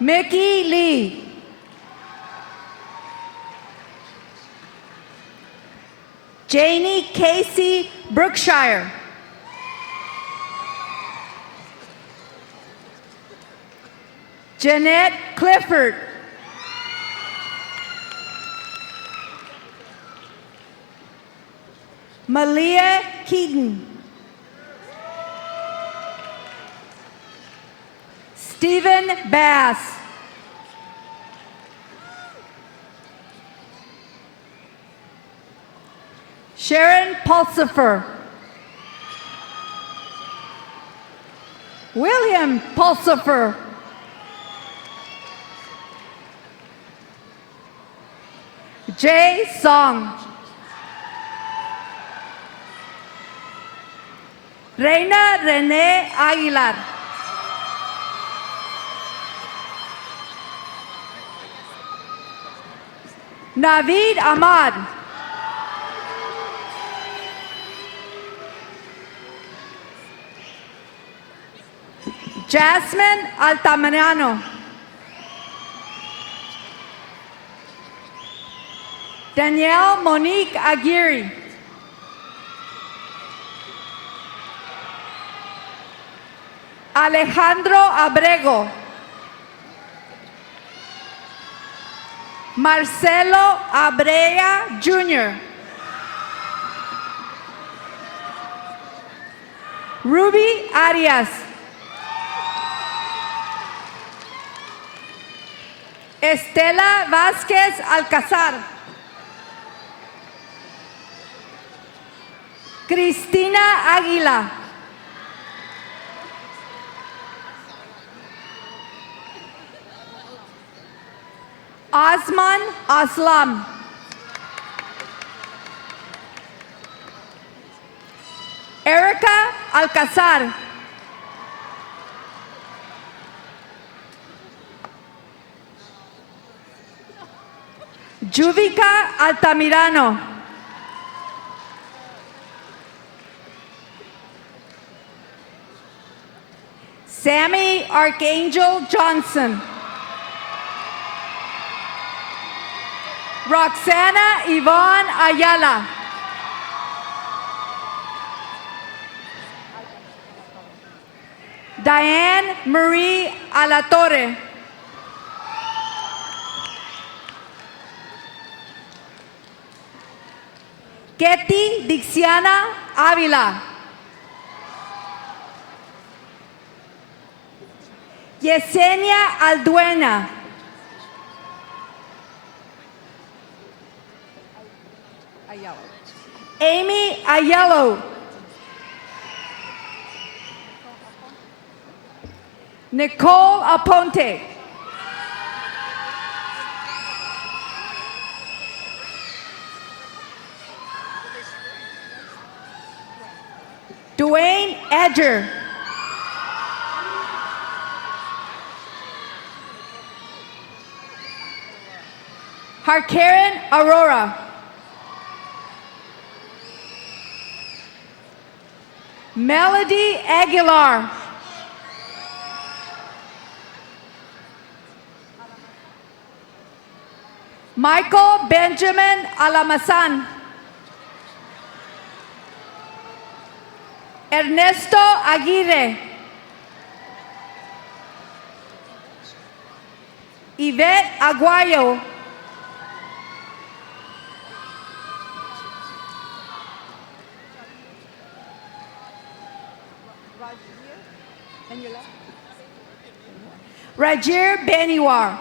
Mickey Lee. Janie Casey Brookshire. Jeanette Clifford. Malia Keaton. Stephen Bass. Sharon Pulsifer. William Pulsifer. Jay Song. Reina Renee Aguilar. Navid Ahmad. Jasmine Altamirano. Danielle Monique Aguirre. Alejandro Abrego. Marcelo Abrea Jr. Ruby Arias. Estela Vázquez Alcázar. Cristina Águila. Osman Aslam. Erica Alcázar. Juvica Altamirano. Sammy Archangel Johnson. Roxana Yvonne Ayala. Diane Marie Alatorre. Ketty Dixiana Ávila. Yesenia Alduena. Amy Ayello. Nicole Aponte. Dwayne Edger. Harkaren Aurora. Melody Aguilar. Michael Benjamin Alamazan. Ernesto Aguirre. Yvette Aguayo. Rajir Beniwar.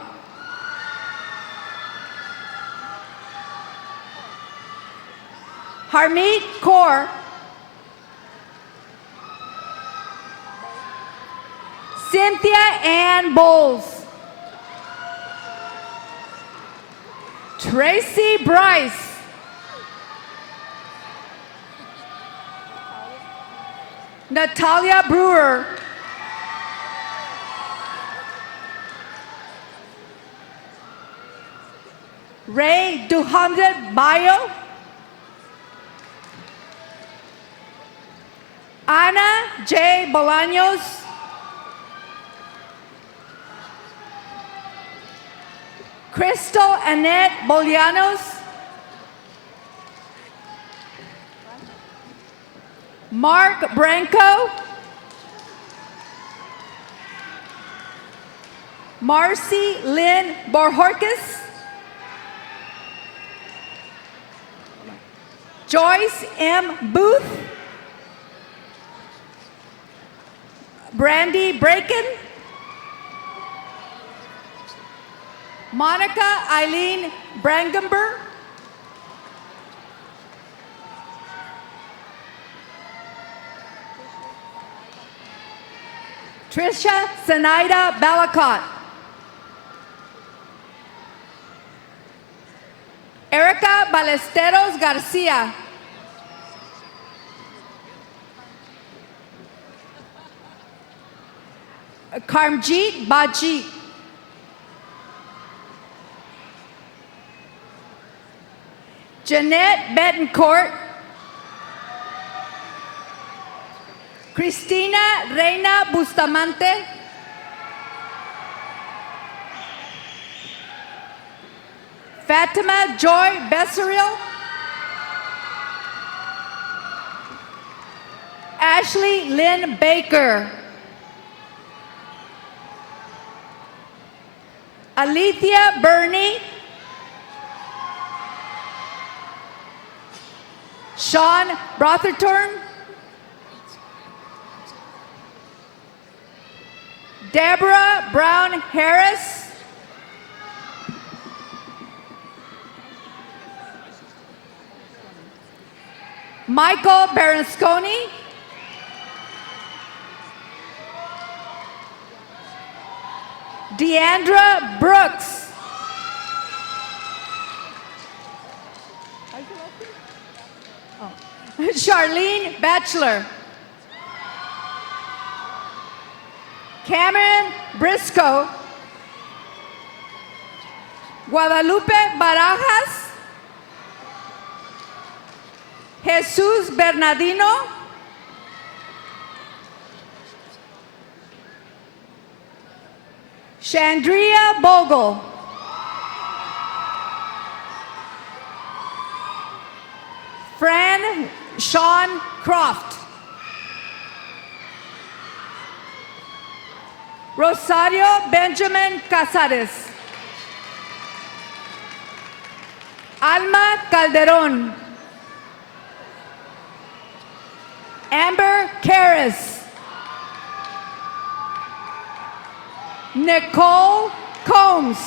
Harmeet Kaur. Cynthia Ann Bowles. Tracy Bryce. Natalia Brewer. Ray Duhamded Bayo. Ana J. Bolaños. Crystal Annette Bolianos. Mark Branco. Marcy Lynn Borjorquez. Joyce M. Booth. Brandy Braken. Monica Eileen Brangenberg. Trisha Zenaida Balakot. Erica Ballesteros Garcia. Karmjeet Bajit. Jeanette Betancourt. Cristina Reina Bustamante. Fatima Joy Besseril, Ashley Lynn Baker, Alethea Burney, Sean Brotherton, Deborah Brown Harris, Michael Berlusconi, Deandra Brooks, Charlene Batchelor, Cameron Briscoe, Guadalupe Barajas, Jesus Bernardino, Chandria Bogle, Fran Sean Croft, Rosario Benjamin Casares, Alma Calderon, Amber Karras, Nicole Combs,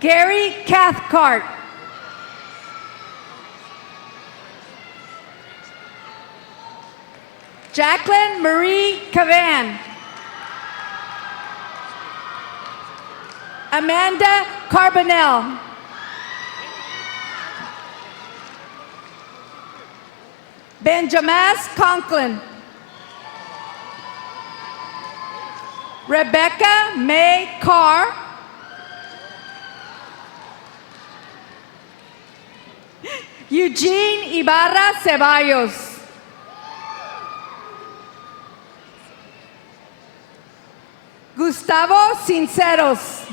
Gary Cathcart, Jacqueline Marie Cavan, Amanda Carbonell, Benjamas Conklin, Rebecca May Carr, Eugene Ibarra Ceballos, Gustavo Sinceros,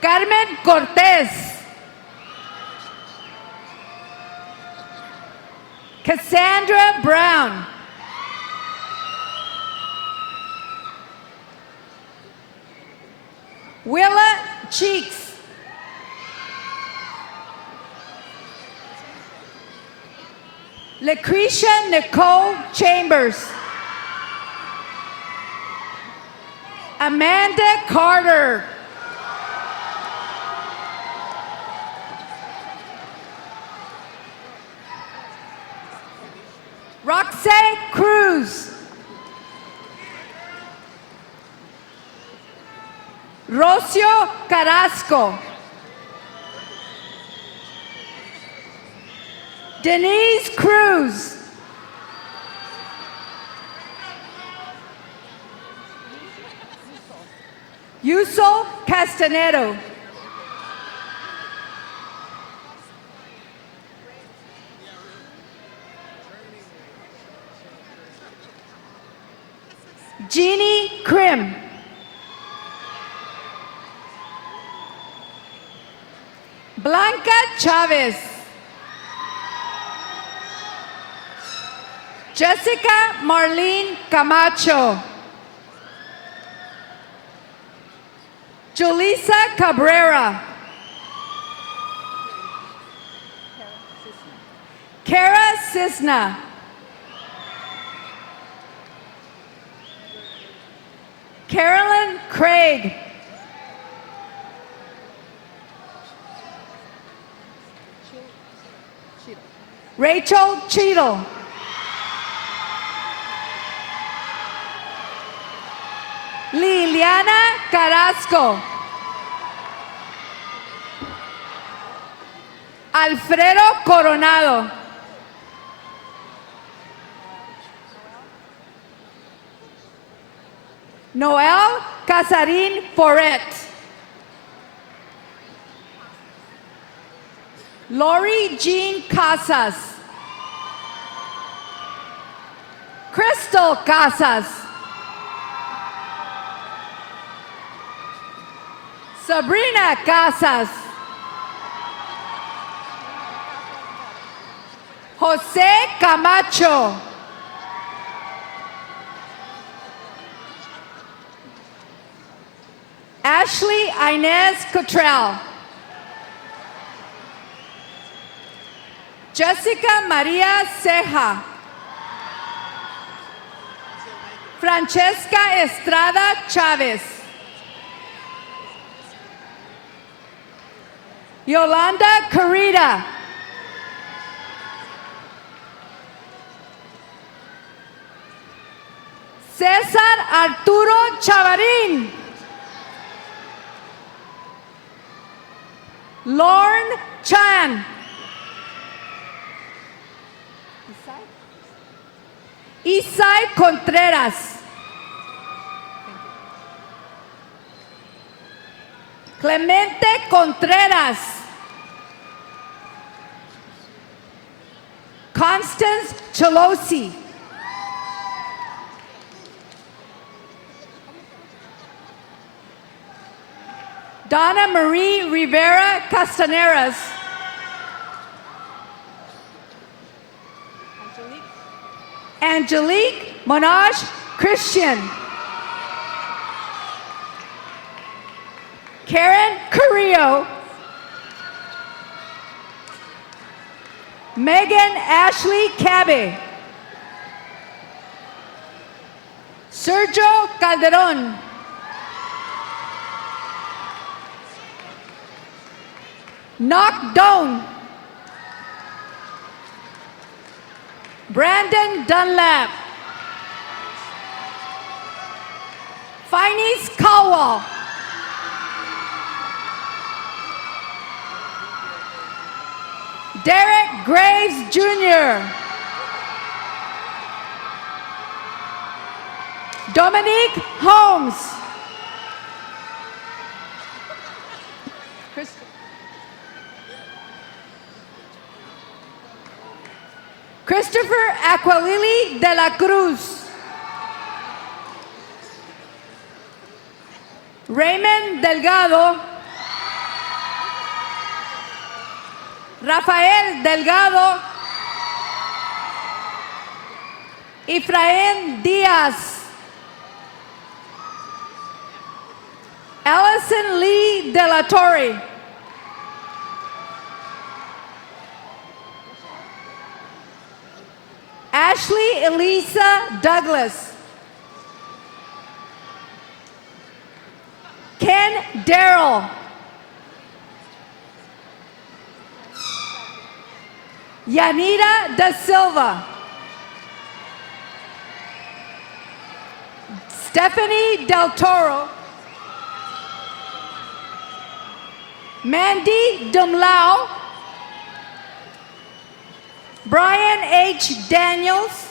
Carmen Cortez, Cassandra Brown, Willa Cheeks, Lucretia Nicole Chambers, Amanda Carter, Roxanne Cruz, Rocio Carrasco, Denise Cruz, Yuso Castanero, Jeannie Krim, Blanca Chavez, Jessica Marlene Camacho, Julissa Cabrera, Kara Cisna, Carolyn Craig, Rachel Cheadle, Liliana Carrasco, Alfredo Coronado, Noel Casarín Foret, Lori Jean Casas, Crystal Casas. Sabrina Casas. Jose Camacho. Ashley Inez Cottrell. Jessica Maria Ceja. Francesca Estrada Chavez. Yolanda Carita. César Arturo Chavarín. Lorne Chan. Isai Contreras. Clemente Contreras. Constance Cholosi. Donna Marie Rivera Castaneras. Angelique Monage Christian. Karen Carrillo. Megan Ashley Cabbe. Sergio Calderon. Knock Doan. Brandon Dunlap. Finis Caldwell. Derek Graves Jr. Dominique Holmes. Christopher Aquilili de la Cruz. Raymond Delgado. Rafael Delgado. Efraín Díaz. Allison Lee de la Torre. Ashley Elisa Douglas. Ken Darrell. Yanira Da Silva. Stephanie Del Toro. Mandy Dumlao. Brian H. Daniels.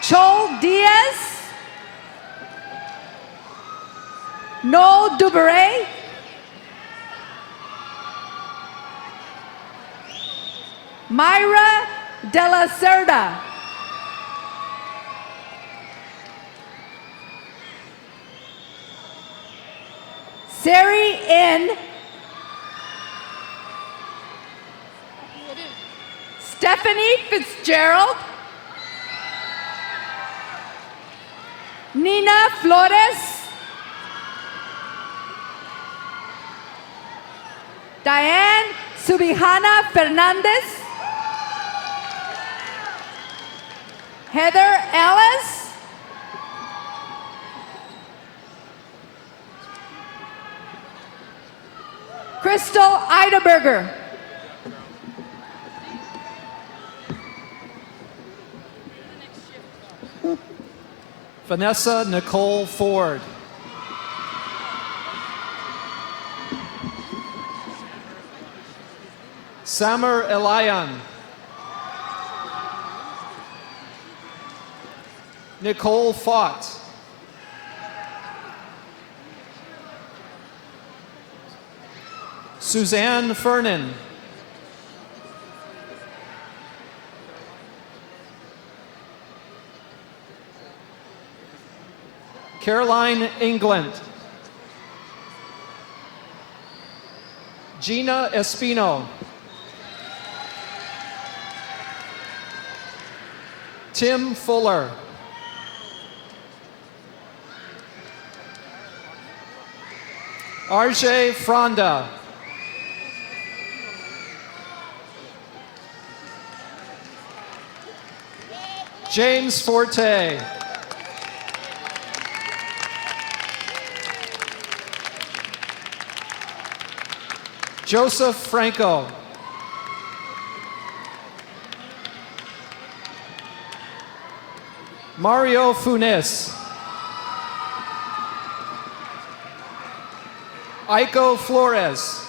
Chol Diaz. Noel Duberay. Myra De La Cerda. Sari N. Stephanie Fitzgerald. Nina Flores. Diane Subihana Fernandez. Heather Ellis. Crystal Eideberger. Vanessa Nicole Ford. Samer Elian. Nicole Fott. Suzanne Fernan. Caroline England. Gina Espino. Tim Fuller. Arjay Fronda. James Forte. Joseph Franco. Mario Funes. Aiko Flores.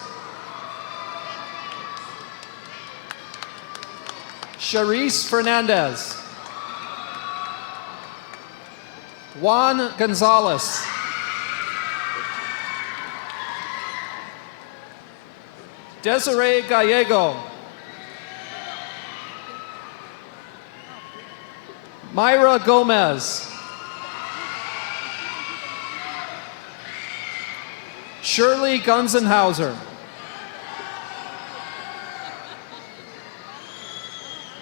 Charisse Fernandez. Juan Gonzalez. Desiree Gallego. Myra Gomez. Shirley Gunzenhauser.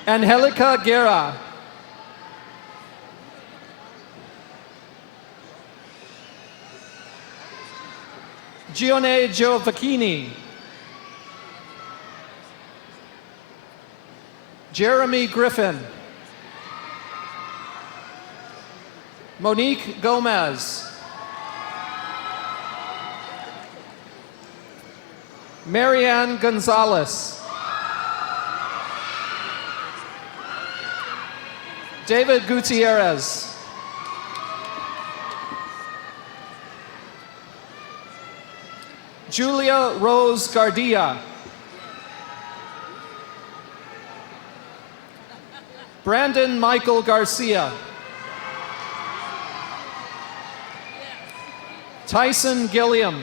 Angelica Guerra. Gione Giovacchini. Jeremy Griffin. Monique Gomez. Marianne Gonzalez. David Gutierrez. Julia Rose Gardia. Brandon Michael Garcia. Tyson Gilliam.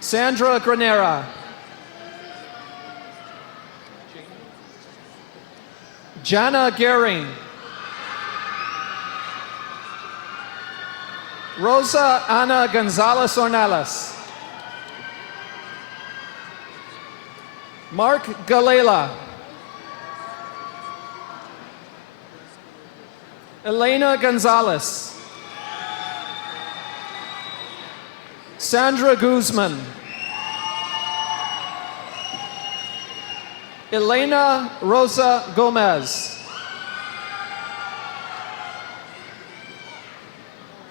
Sandra Granera. Jana Gehring. Rosa Ana Gonzalez Ornelas. Mark Galela. Elena Gonzalez. Sandra Guzman. Elena Rosa Gomez.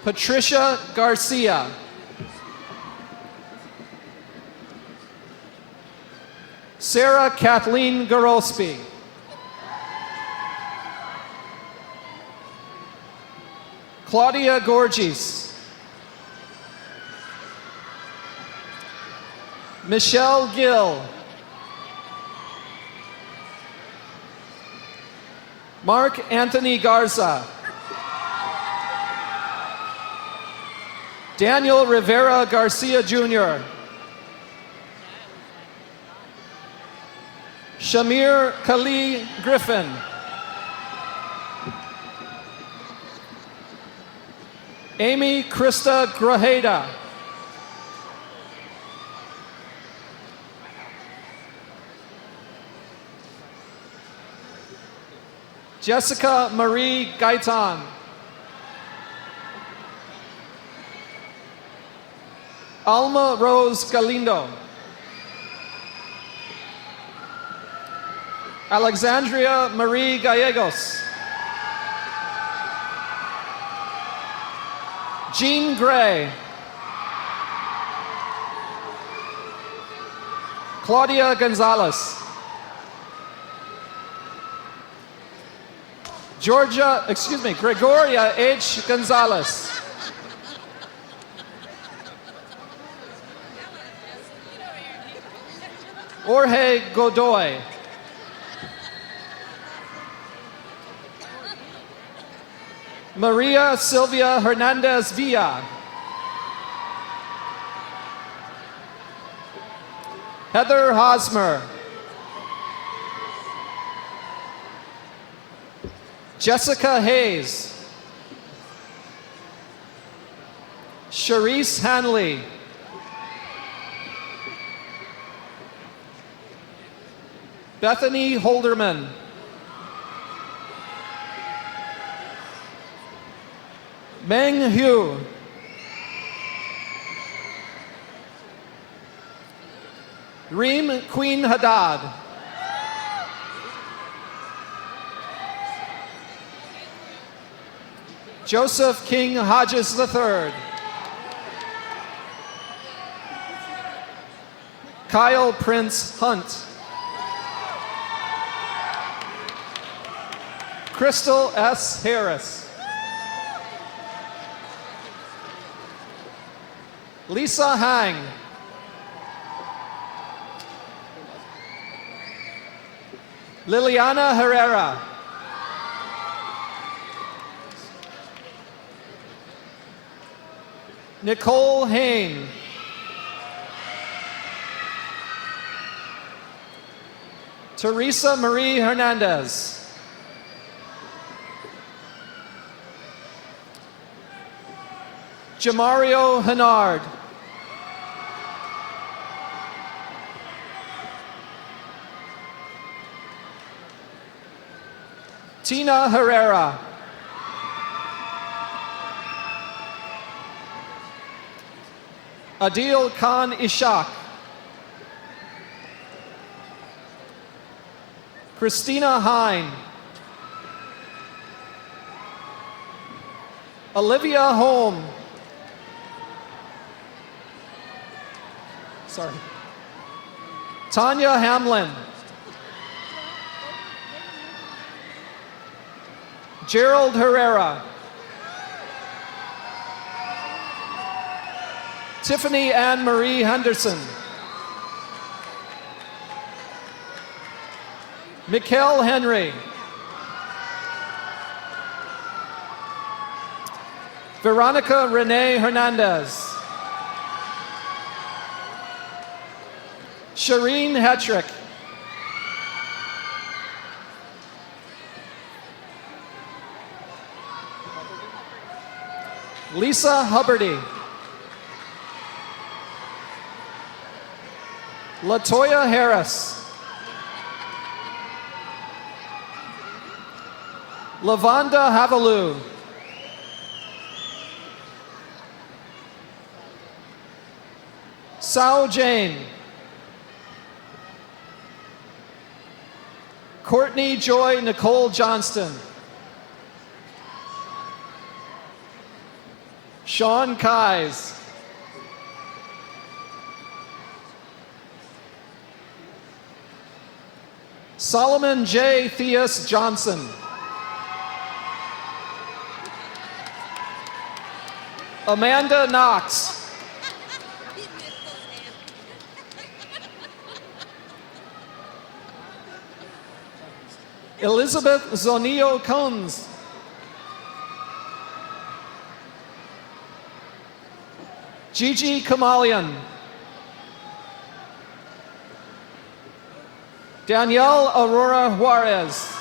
Patricia Garcia. Sarah Kathleen Garospi. Claudia Gorgis. Michelle Gill. Mark Anthony Garza. Daniel Rivera Garcia Jr. Shamir Khalil Griffin. Amy Krista Grajeda. Jessica Marie Gaitan. Alma Rose Galindo. Alexandria Marie Gallegos. Jean Gray. Claudia Gonzalez. Gregoria H. Gonzalez. Jorge Godoy. Maria Silvia Hernandez Villa. Heather Hosmer. Jessica Hayes. Sharice Hanley. Bethany Holderman. Meng Hu. Reem Queen Haddad. Joseph King Hodges III. Kyle Prince Hunt. Crystal S. Harris. Lisa Hang. Liliana Herrera. Nicole Hain. Teresa Marie Hernandez. Jamario Hennard. Tina Herrera. Adil Khan Ishak. Christina Hine. Olivia Holm. Sorry. Tanya Hamlin. Gerald Herrera. Tiffany Ann Marie Henderson. Mikkel Henry. Veronica Renee Hernandez. Shireen Hetrick. Lisa Hubbardy. Latoya Harris. Lavonda Havalou. Sao Jane. Courtney Joy Nicole Johnston. Sean Kais. Solomon J. Theus Johnson. Amanda Knox. Elizabeth Zonio Combs. Gigi Kamalian. Danielle Aurora Juarez.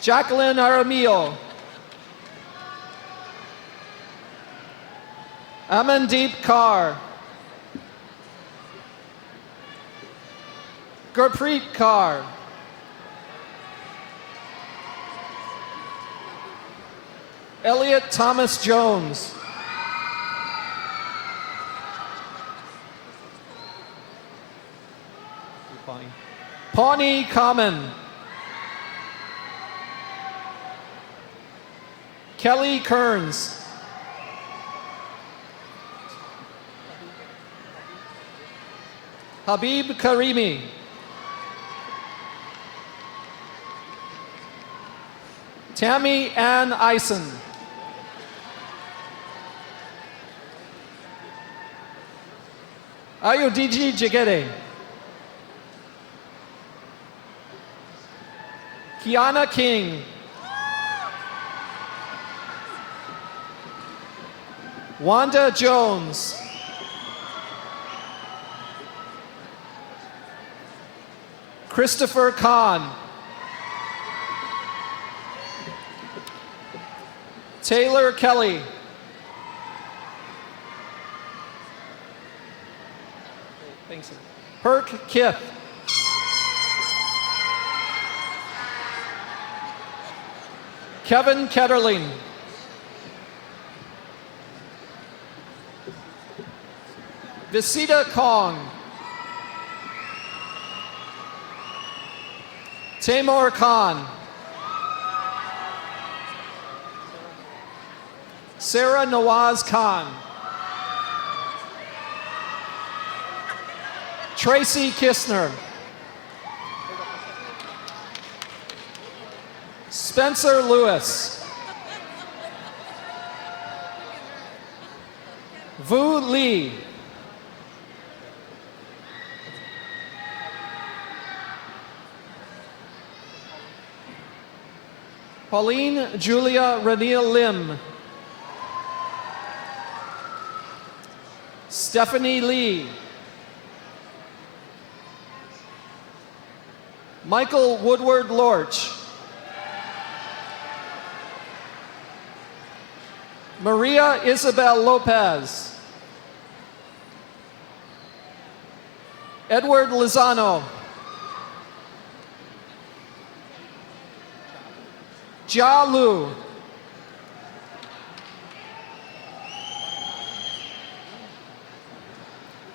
Jacqueline Aramillo. Amandeep Kaur. Gurpreet Kaur. Elliot Thomas Jones. Pawnee Common. Kelly Kearns. Habib Karimi. Tammy Ann Eisen. Ayodiji Jigede. Kiana King. Wanda Jones. Christopher Kahn. Taylor Kelly. Thanks. Perk Kith. Kevin Ketterling. Visita Kong. Taimur Khan. Sarah Nawaz Khan. Tracy Kistner. Spencer Lewis. Vu Lee. Pauline Julia Ranil Lim. Stephanie Lee. Michael Woodward Lorch. Maria Isabel Lopez. Edward Lozano. Jia Lu.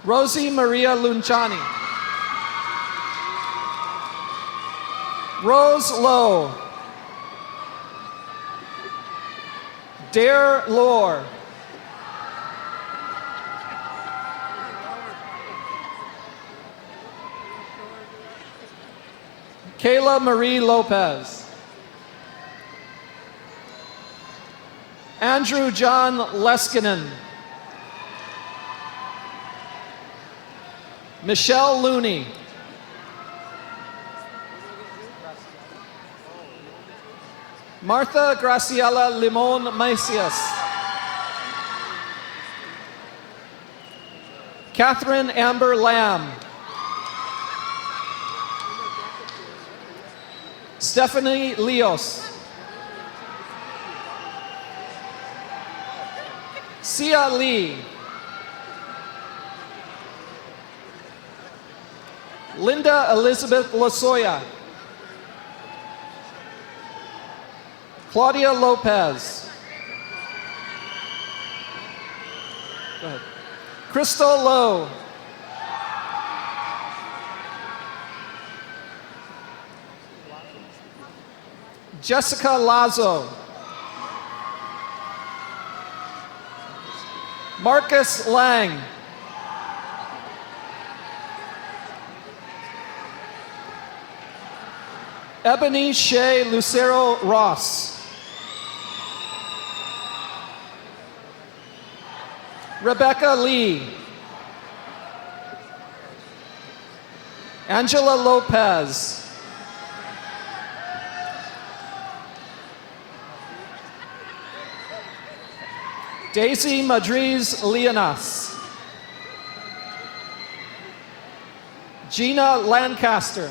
Rosie Maria Lunchani. Rose Lowe. Dare Lore. Kayla Marie Lopez. Andrew John Leskinen. Michelle Looney. Martha Graciela Limon Macias. Catherine Amber Lamb. Stephanie Leos. Sia Lee. Linda Elizabeth Losoya. Claudia Lopez. Go ahead. Crystal Lowe. Jessica Lazo. Marcus Lang. Ebony Shea Lucero Ross. Rebecca Lee. Angela Lopez. Daisy Madriz Leonas. Gina Lancaster.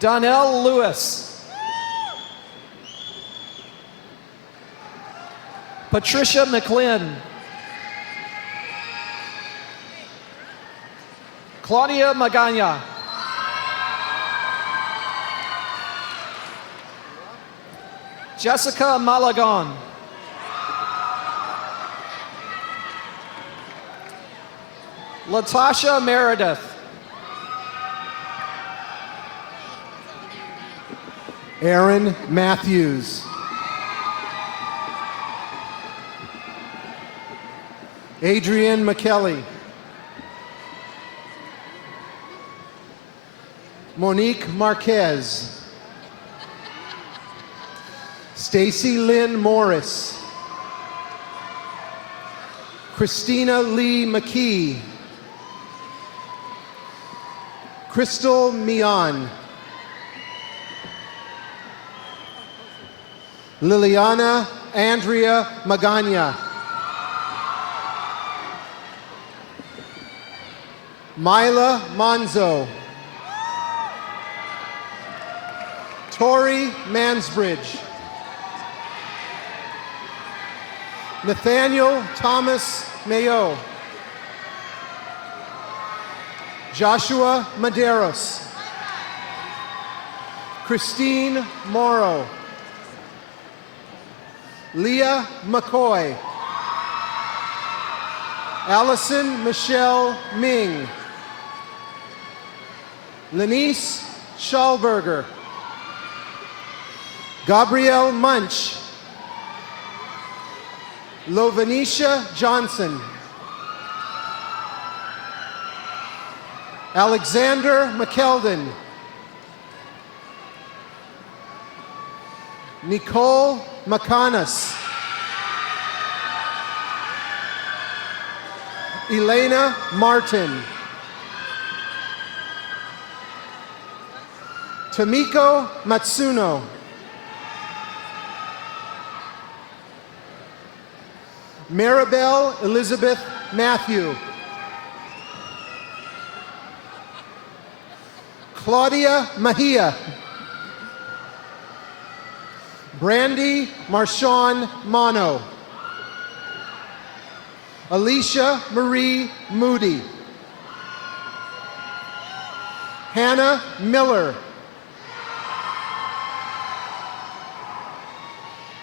Donnell Lewis. Patricia McLean. Claudia Magana. Jessica Malagon. Latasha Meredith. Aaron Matthews. Adrian McKelly. Monique Marquez. Stacy Lynn Morris. Christina Lee McKee. Crystal Mian. Liliana Andrea Magana. Mila Monzo. Tori Mansbridge. Nathaniel Thomas Mayo. Joshua Maderos. Christine Morrow. Leah McCoy. Allison Michelle Ming. Lenice Schallberger. Gabrielle Munch. Lovanisha Johnson. Alexander McKeldin. Nicole McConas. Elena Martin. Tomiko Matsuno. Maribel Elizabeth Matthew. Claudia Mahia. Brandy Marshawn Mono. Alicia Marie Moody. Hannah Miller.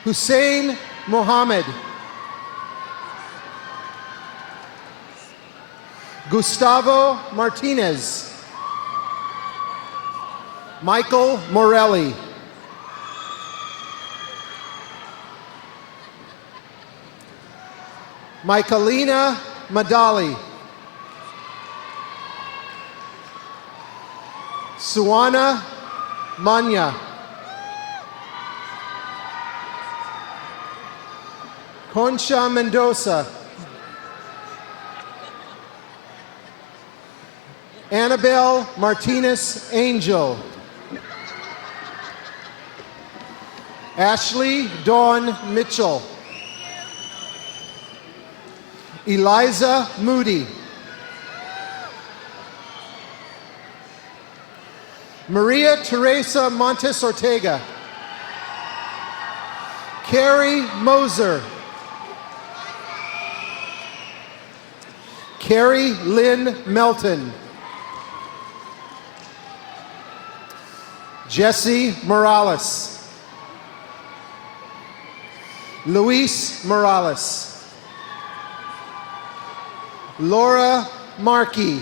Hussein Mohammed. Gustavo Martinez. Michael Morelli. Michaelina Madali. Suana Manya. Concha Mendoza. Annabelle Martinez Angel. Ashley Dawn Mitchell. Eliza Moody. Maria Teresa Montes Ortega. Carrie Moser. Carrie Lynn Melton. Jesse Morales. Luis Morales. Laura Markey.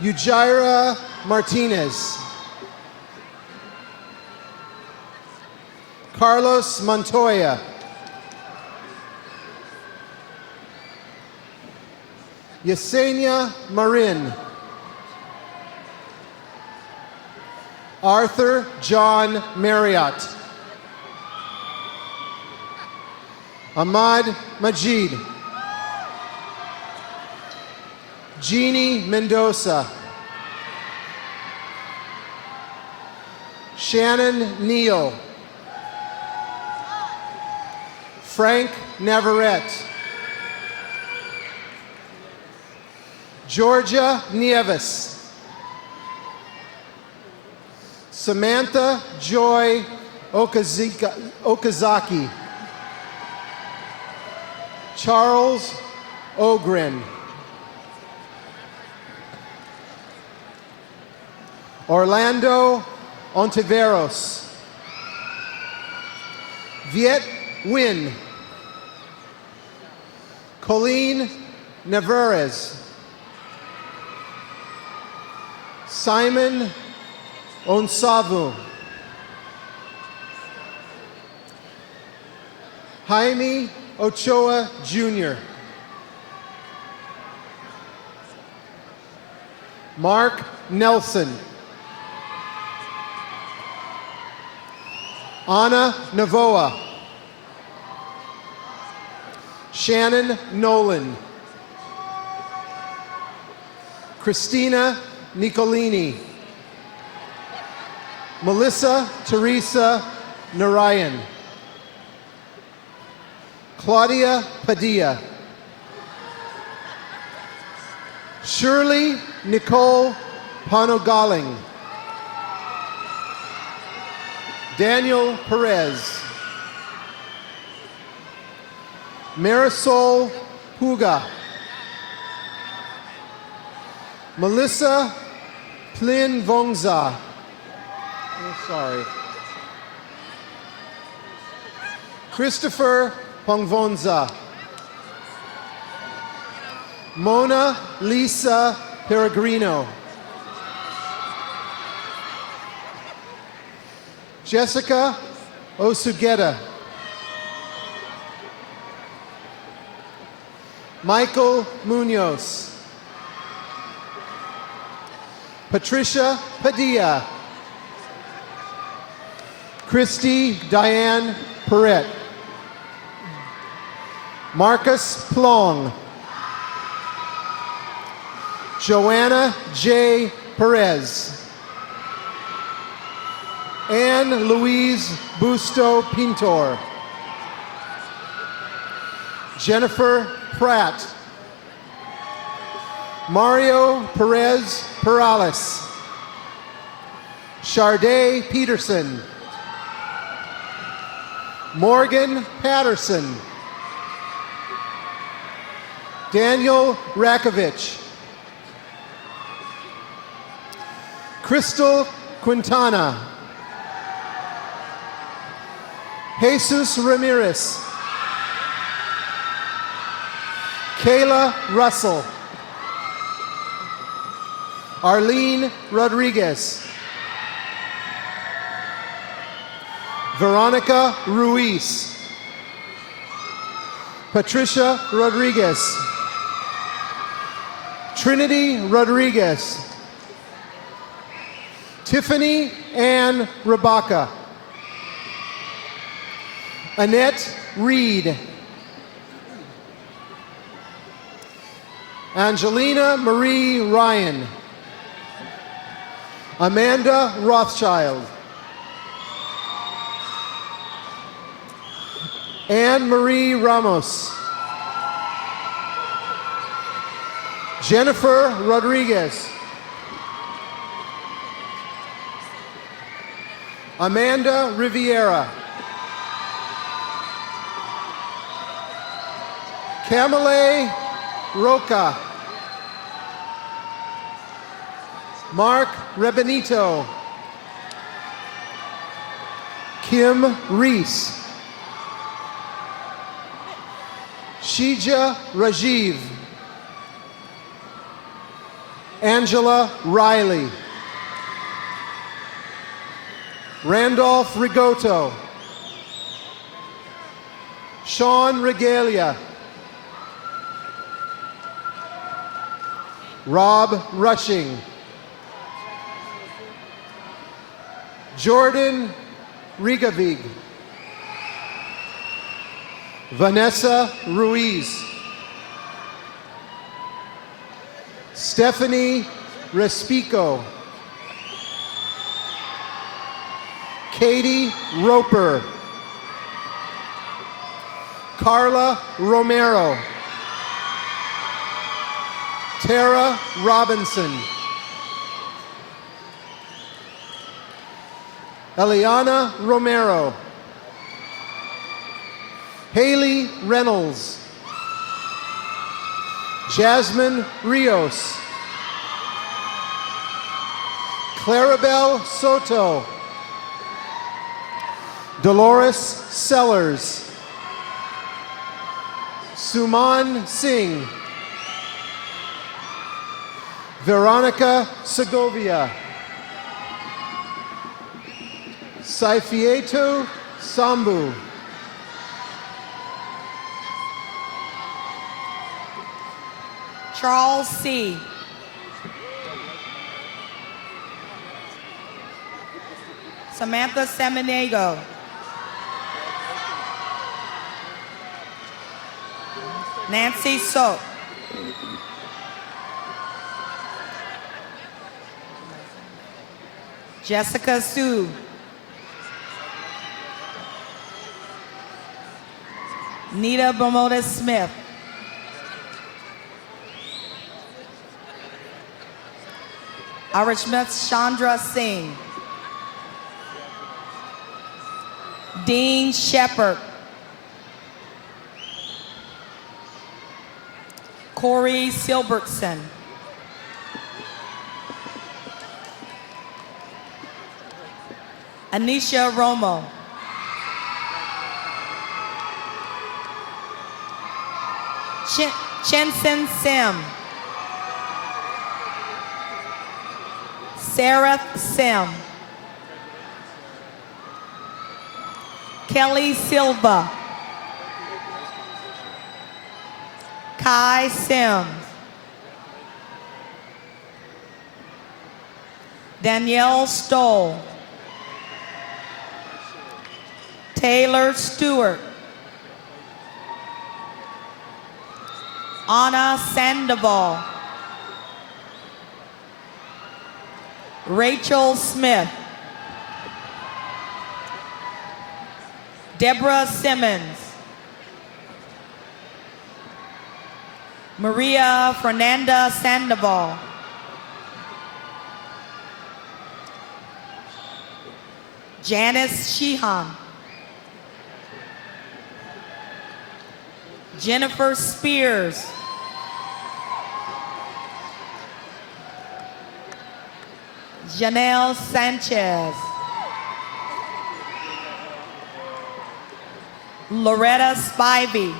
Ujira Martinez. Carlos Montoya. Yesenia Marin. Arthur John Marriott. Ahmad Majid. Jeannie Mendoza. Shannon Neal. Frank Navarrete. Georgia Nieves. Samantha Joy Okazaki. Charles Ogren. Orlando Ontiveros. Viet Nguyen. Colleen Navarez. Simon Onsavu. Jaime Ochoa Jr. Mark Nelson. Anna Navoa. Shannon Nolan. Christina Nicolini. Melissa Teresa Narayan. Claudia Padilla. Shirley Nicole Panogaling. Daniel Perez. Marisol Puga. Melissa Plin Vongza. Oh, sorry. Christopher Pongvonza. Mona Lisa Peregrino. Jessica Osugeta. Michael Munoz. Patricia Padilla. Christy Diane Perret. Marcus Plong. Joanna J. Perez. Anne Louise Busto Pintor. Jennifer Pratt. Mario Perez Perales. Charday Peterson. Morgan Patterson. Daniel Rakovich. Crystal Quintana. Jesus Ramirez. Kayla Russell. Arlene Rodriguez. Veronica Ruiz. Patricia Rodriguez. Trinity Rodriguez. Tiffany Ann Rabaka. Annette Reed. Angelina Marie Ryan. Amanda Rothschild. Anne Marie Ramos. Jennifer Rodriguez. Amanda Riviera. Camille Roca. Mark Rebenito. Kim Reese. Shija Rajiv. Angela Riley. Randolph Rigoto. Sean Regalia. Rob Rushing. Jordan Rigavig. Vanessa Ruiz. Stephanie Respico. Katie Roper. Carla Romero. Tara Robinson. Eliana Romero. Haley Reynolds. Jasmine Rios. Clarabelle Soto. Dolores Sellers. Suman Singh. Veronica Segovia. Saifieto Sambu. Charles C. Samantha Seminego. Nancy Soap. Jessica Sue. Nita Bermudez Smith. Arishmith Chandra Singh. Dean Shepard. Corey Silbertson. Anisha Romo. Chensen Sim. Sarah Sim. Kelly Silva. Kai Sims. Danielle Stoll. Taylor Stewart. Anna Sandoval. Rachel Smith. Deborah Simmons. Maria Fernanda Sandoval. Janice Sheehan. Jennifer Spears. Janelle Sanchez. Loretta Spivey.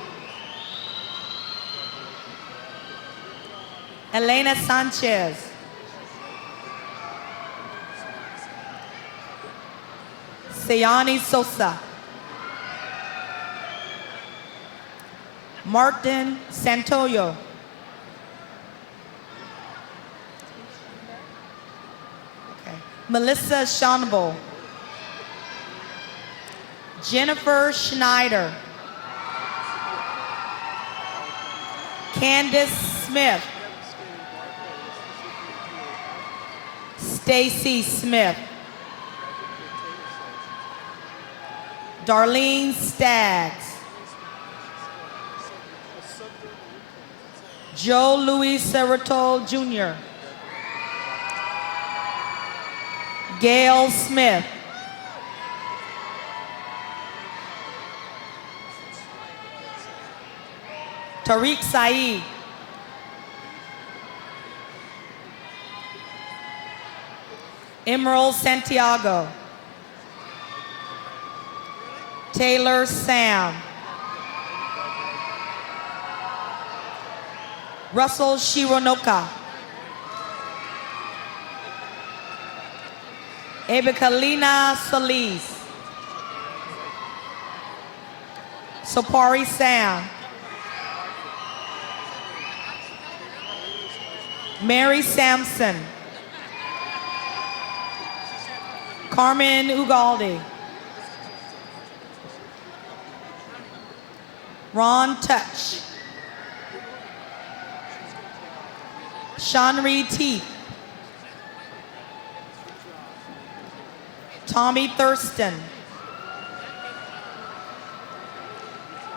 Elena Sanchez. Sayani Sosa. Martin Santoyo. Okay. Melissa Shonable. Jennifer Schneider. Candace Smith. Stacy Smith. Darlene Staggs. Joe Louis Cerrato Jr. Gail Smith. Tariq Saeed. Emerald Santiago. Taylor Sam. Russell Shironoka. Ebikalina Solis. Sopari Sam. Mary Sampson. Carmen Ugaldi. Ron Touch. Shanri Teeth. Tommy Thurston.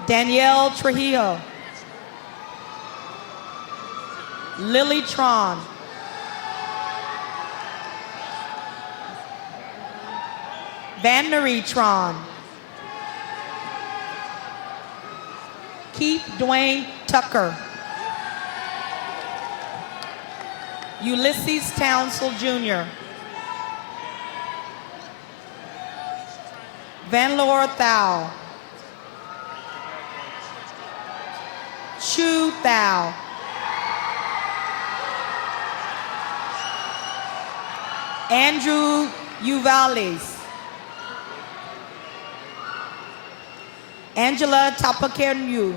Danielle Trujillo. Lily Tron. Vannery Tron. Keith Dwayne Tucker. Ulysses Townsell Jr. Van Laura Thao. Chu Thao. Andrew Uvalis. Angela Tapakernu.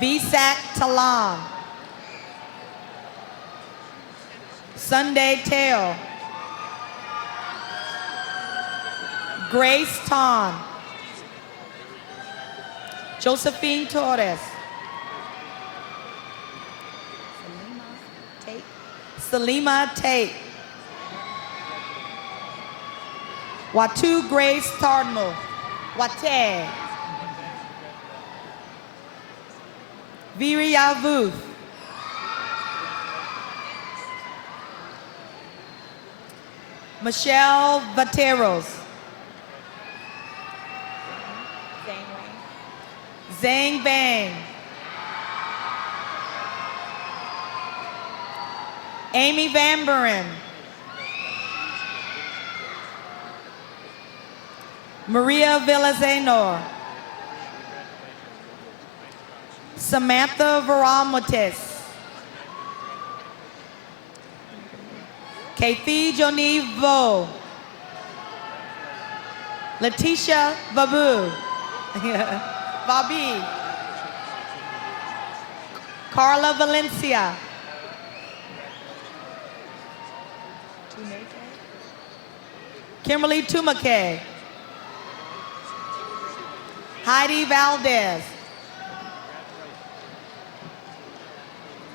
Visak Talan. Sunday Teo. Grace Ton. Josephine Torres. Salima Tate. Watu Grace Tardmo. Wate. Viriyavuth. Michelle Vateros. Zhang Bang. Amy Van Buren. Maria Villasenor. Samantha Varamotis. Kathy Jonivo. Letitia Babu. Bobby. Carla Valencia. Kimberly Tumake. Heidi Valdez.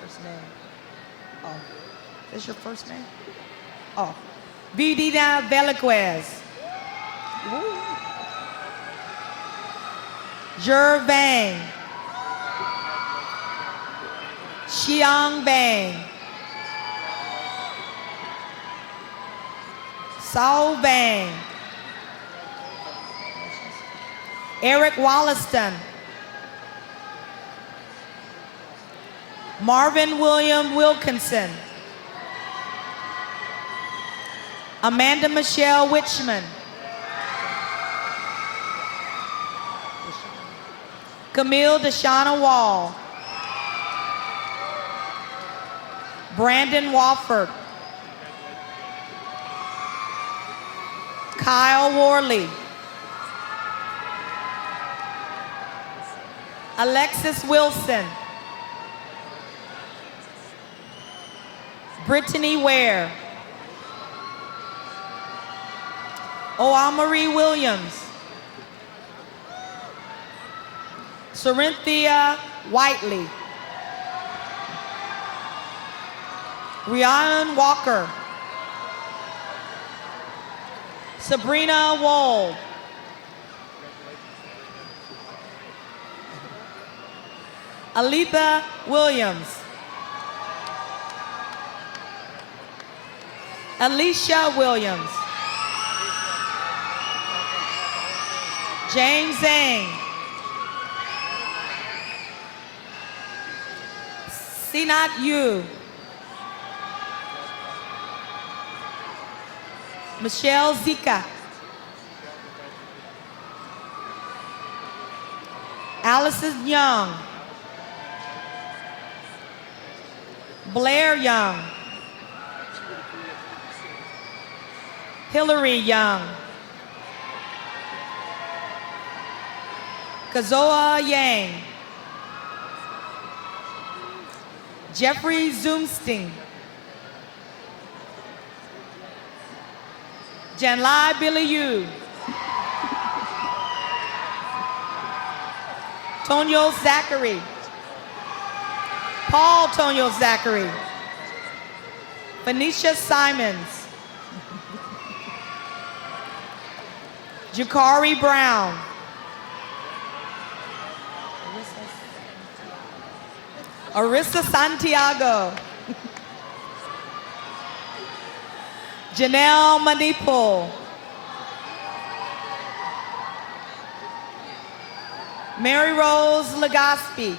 First name. Oh, is your first name? Oh, Vidina Veliquez. Jer Bang. Xiang Bang. Sao Bang. Eric Wollaston. Marvin William Wilkinson. Amanda Michelle Witchman. Camille Deshauna Wall. Brandon Wofford. Kyle Worley. Alexis Wilson. Brittany Ware. Oamarie Williams. Corinthia Whiteley. Ryan Walker. Sabrina Wold. Aletha Williams. Alicia Williams. James Zhang. Sinat Yu. Michelle Zika. Allison Young. Blair Young. Hillary Young. Kazoa Yang. Jeffrey Zoomstein. Janlai Billy Yu. Tonyo Zachary. Paul Tonyo Zachary. Phoenicia Simons. Jakari Brown. Arissa Santiago. Janelle Manipul. Mary Rose Legaspi.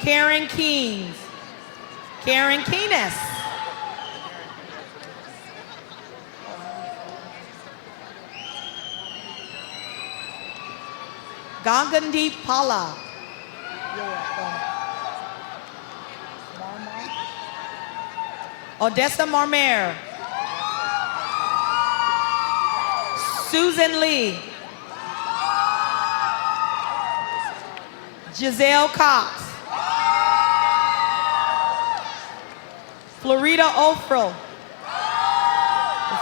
Karen Keynes. Karen Keenes. Gangandeep Pala. Odessa Marmer. Susan Lee. Giselle Cox. Florida Ofril.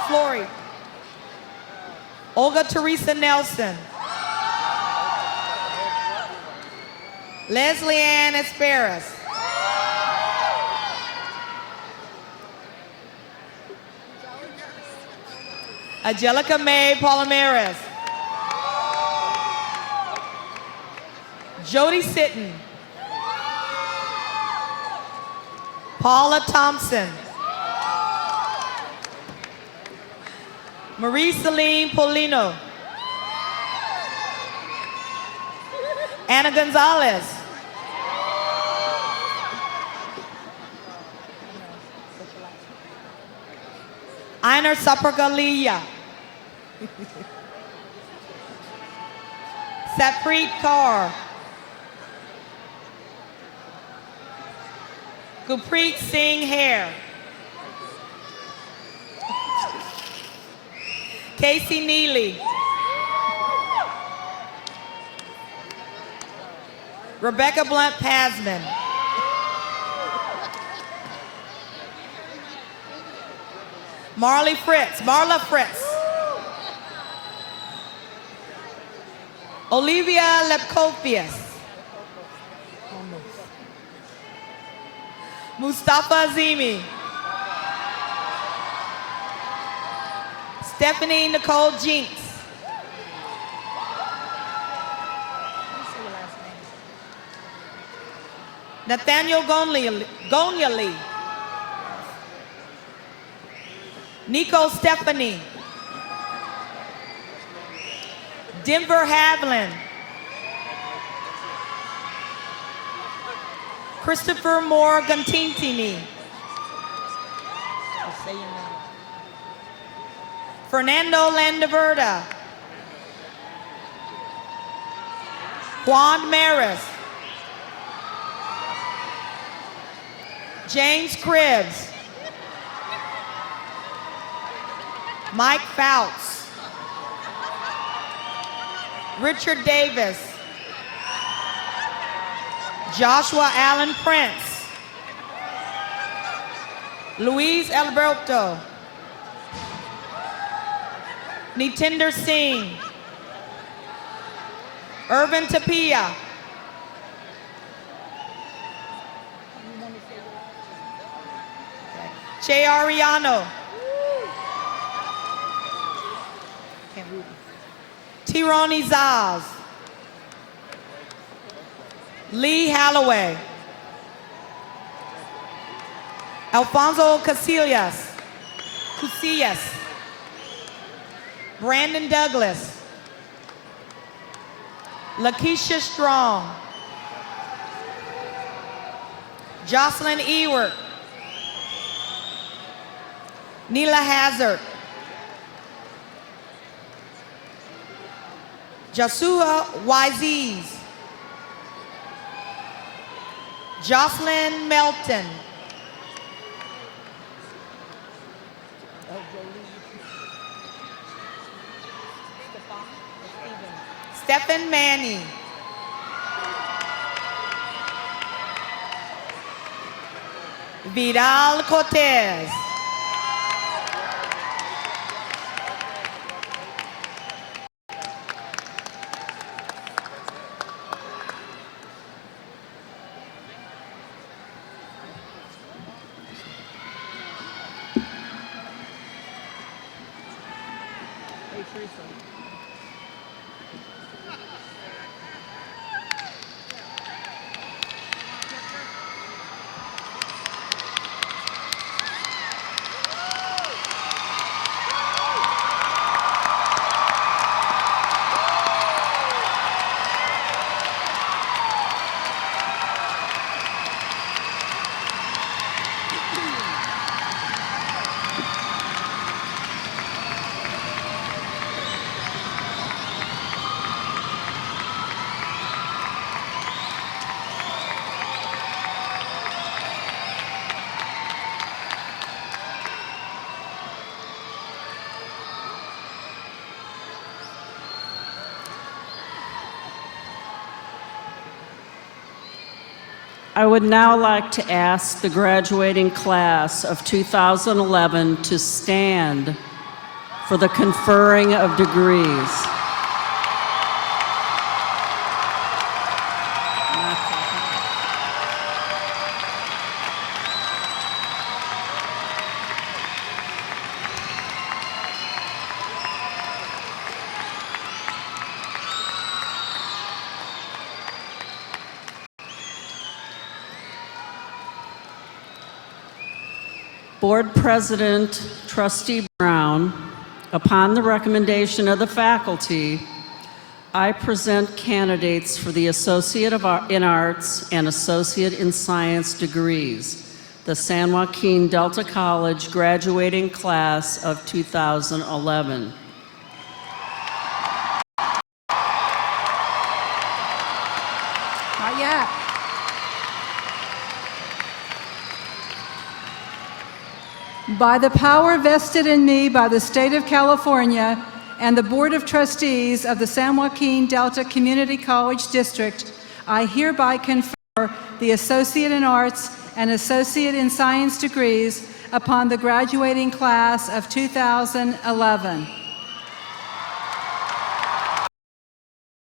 Flory. Olga Teresa Nelson. Leslie Ann Esperas. Angelica May Palomares. Jody Sitton. Paula Thompson. Marie Celine Polino. Anna Gonzalez. Einar Sapargalia. Satpreet Kaur. Gurpreet Singh Hare. Casey Neely. Rebecca Blunt Pasman. Marla Fritz. Olivia Lepkopius. Mustafa Azimi. Stephanie Nicole Jinks. Nathaniel Gonyali. Nico Stephanie. Denver Havlin. Christopher Moore Gantintini. Fernando Landaverda. Juan Maris. James Cribbs. Mike Fouts. Richard Davis. Joshua Allen Prince. Luis Alberto. Nitinder Singh. Irvin Tapia. Che Ariano. Tironi Zaz. Lee Halloway. Alfonso Casillas. Brandon Douglas. Lakeisha Strong. Jocelyn Ewert. Neela Hazard. Jasua Wisees. Jocelyn Melton. Stephen Manning. Vidal Cortez. I would now like to ask the graduating class of 2011 to stand for the conferring of degrees. Board President Trustee Brown, upon the recommendation of the faculty, I present candidates for the Associate in Arts and Associate in Science degrees, the San Joaquin Delta College graduating class of 2011. Not yet. By the power vested in me by the State of California and the Board of Trustees of the San Joaquin Delta Community College District, I hereby confer the Associate in Arts and Associate in Science degrees upon the graduating class of 2011.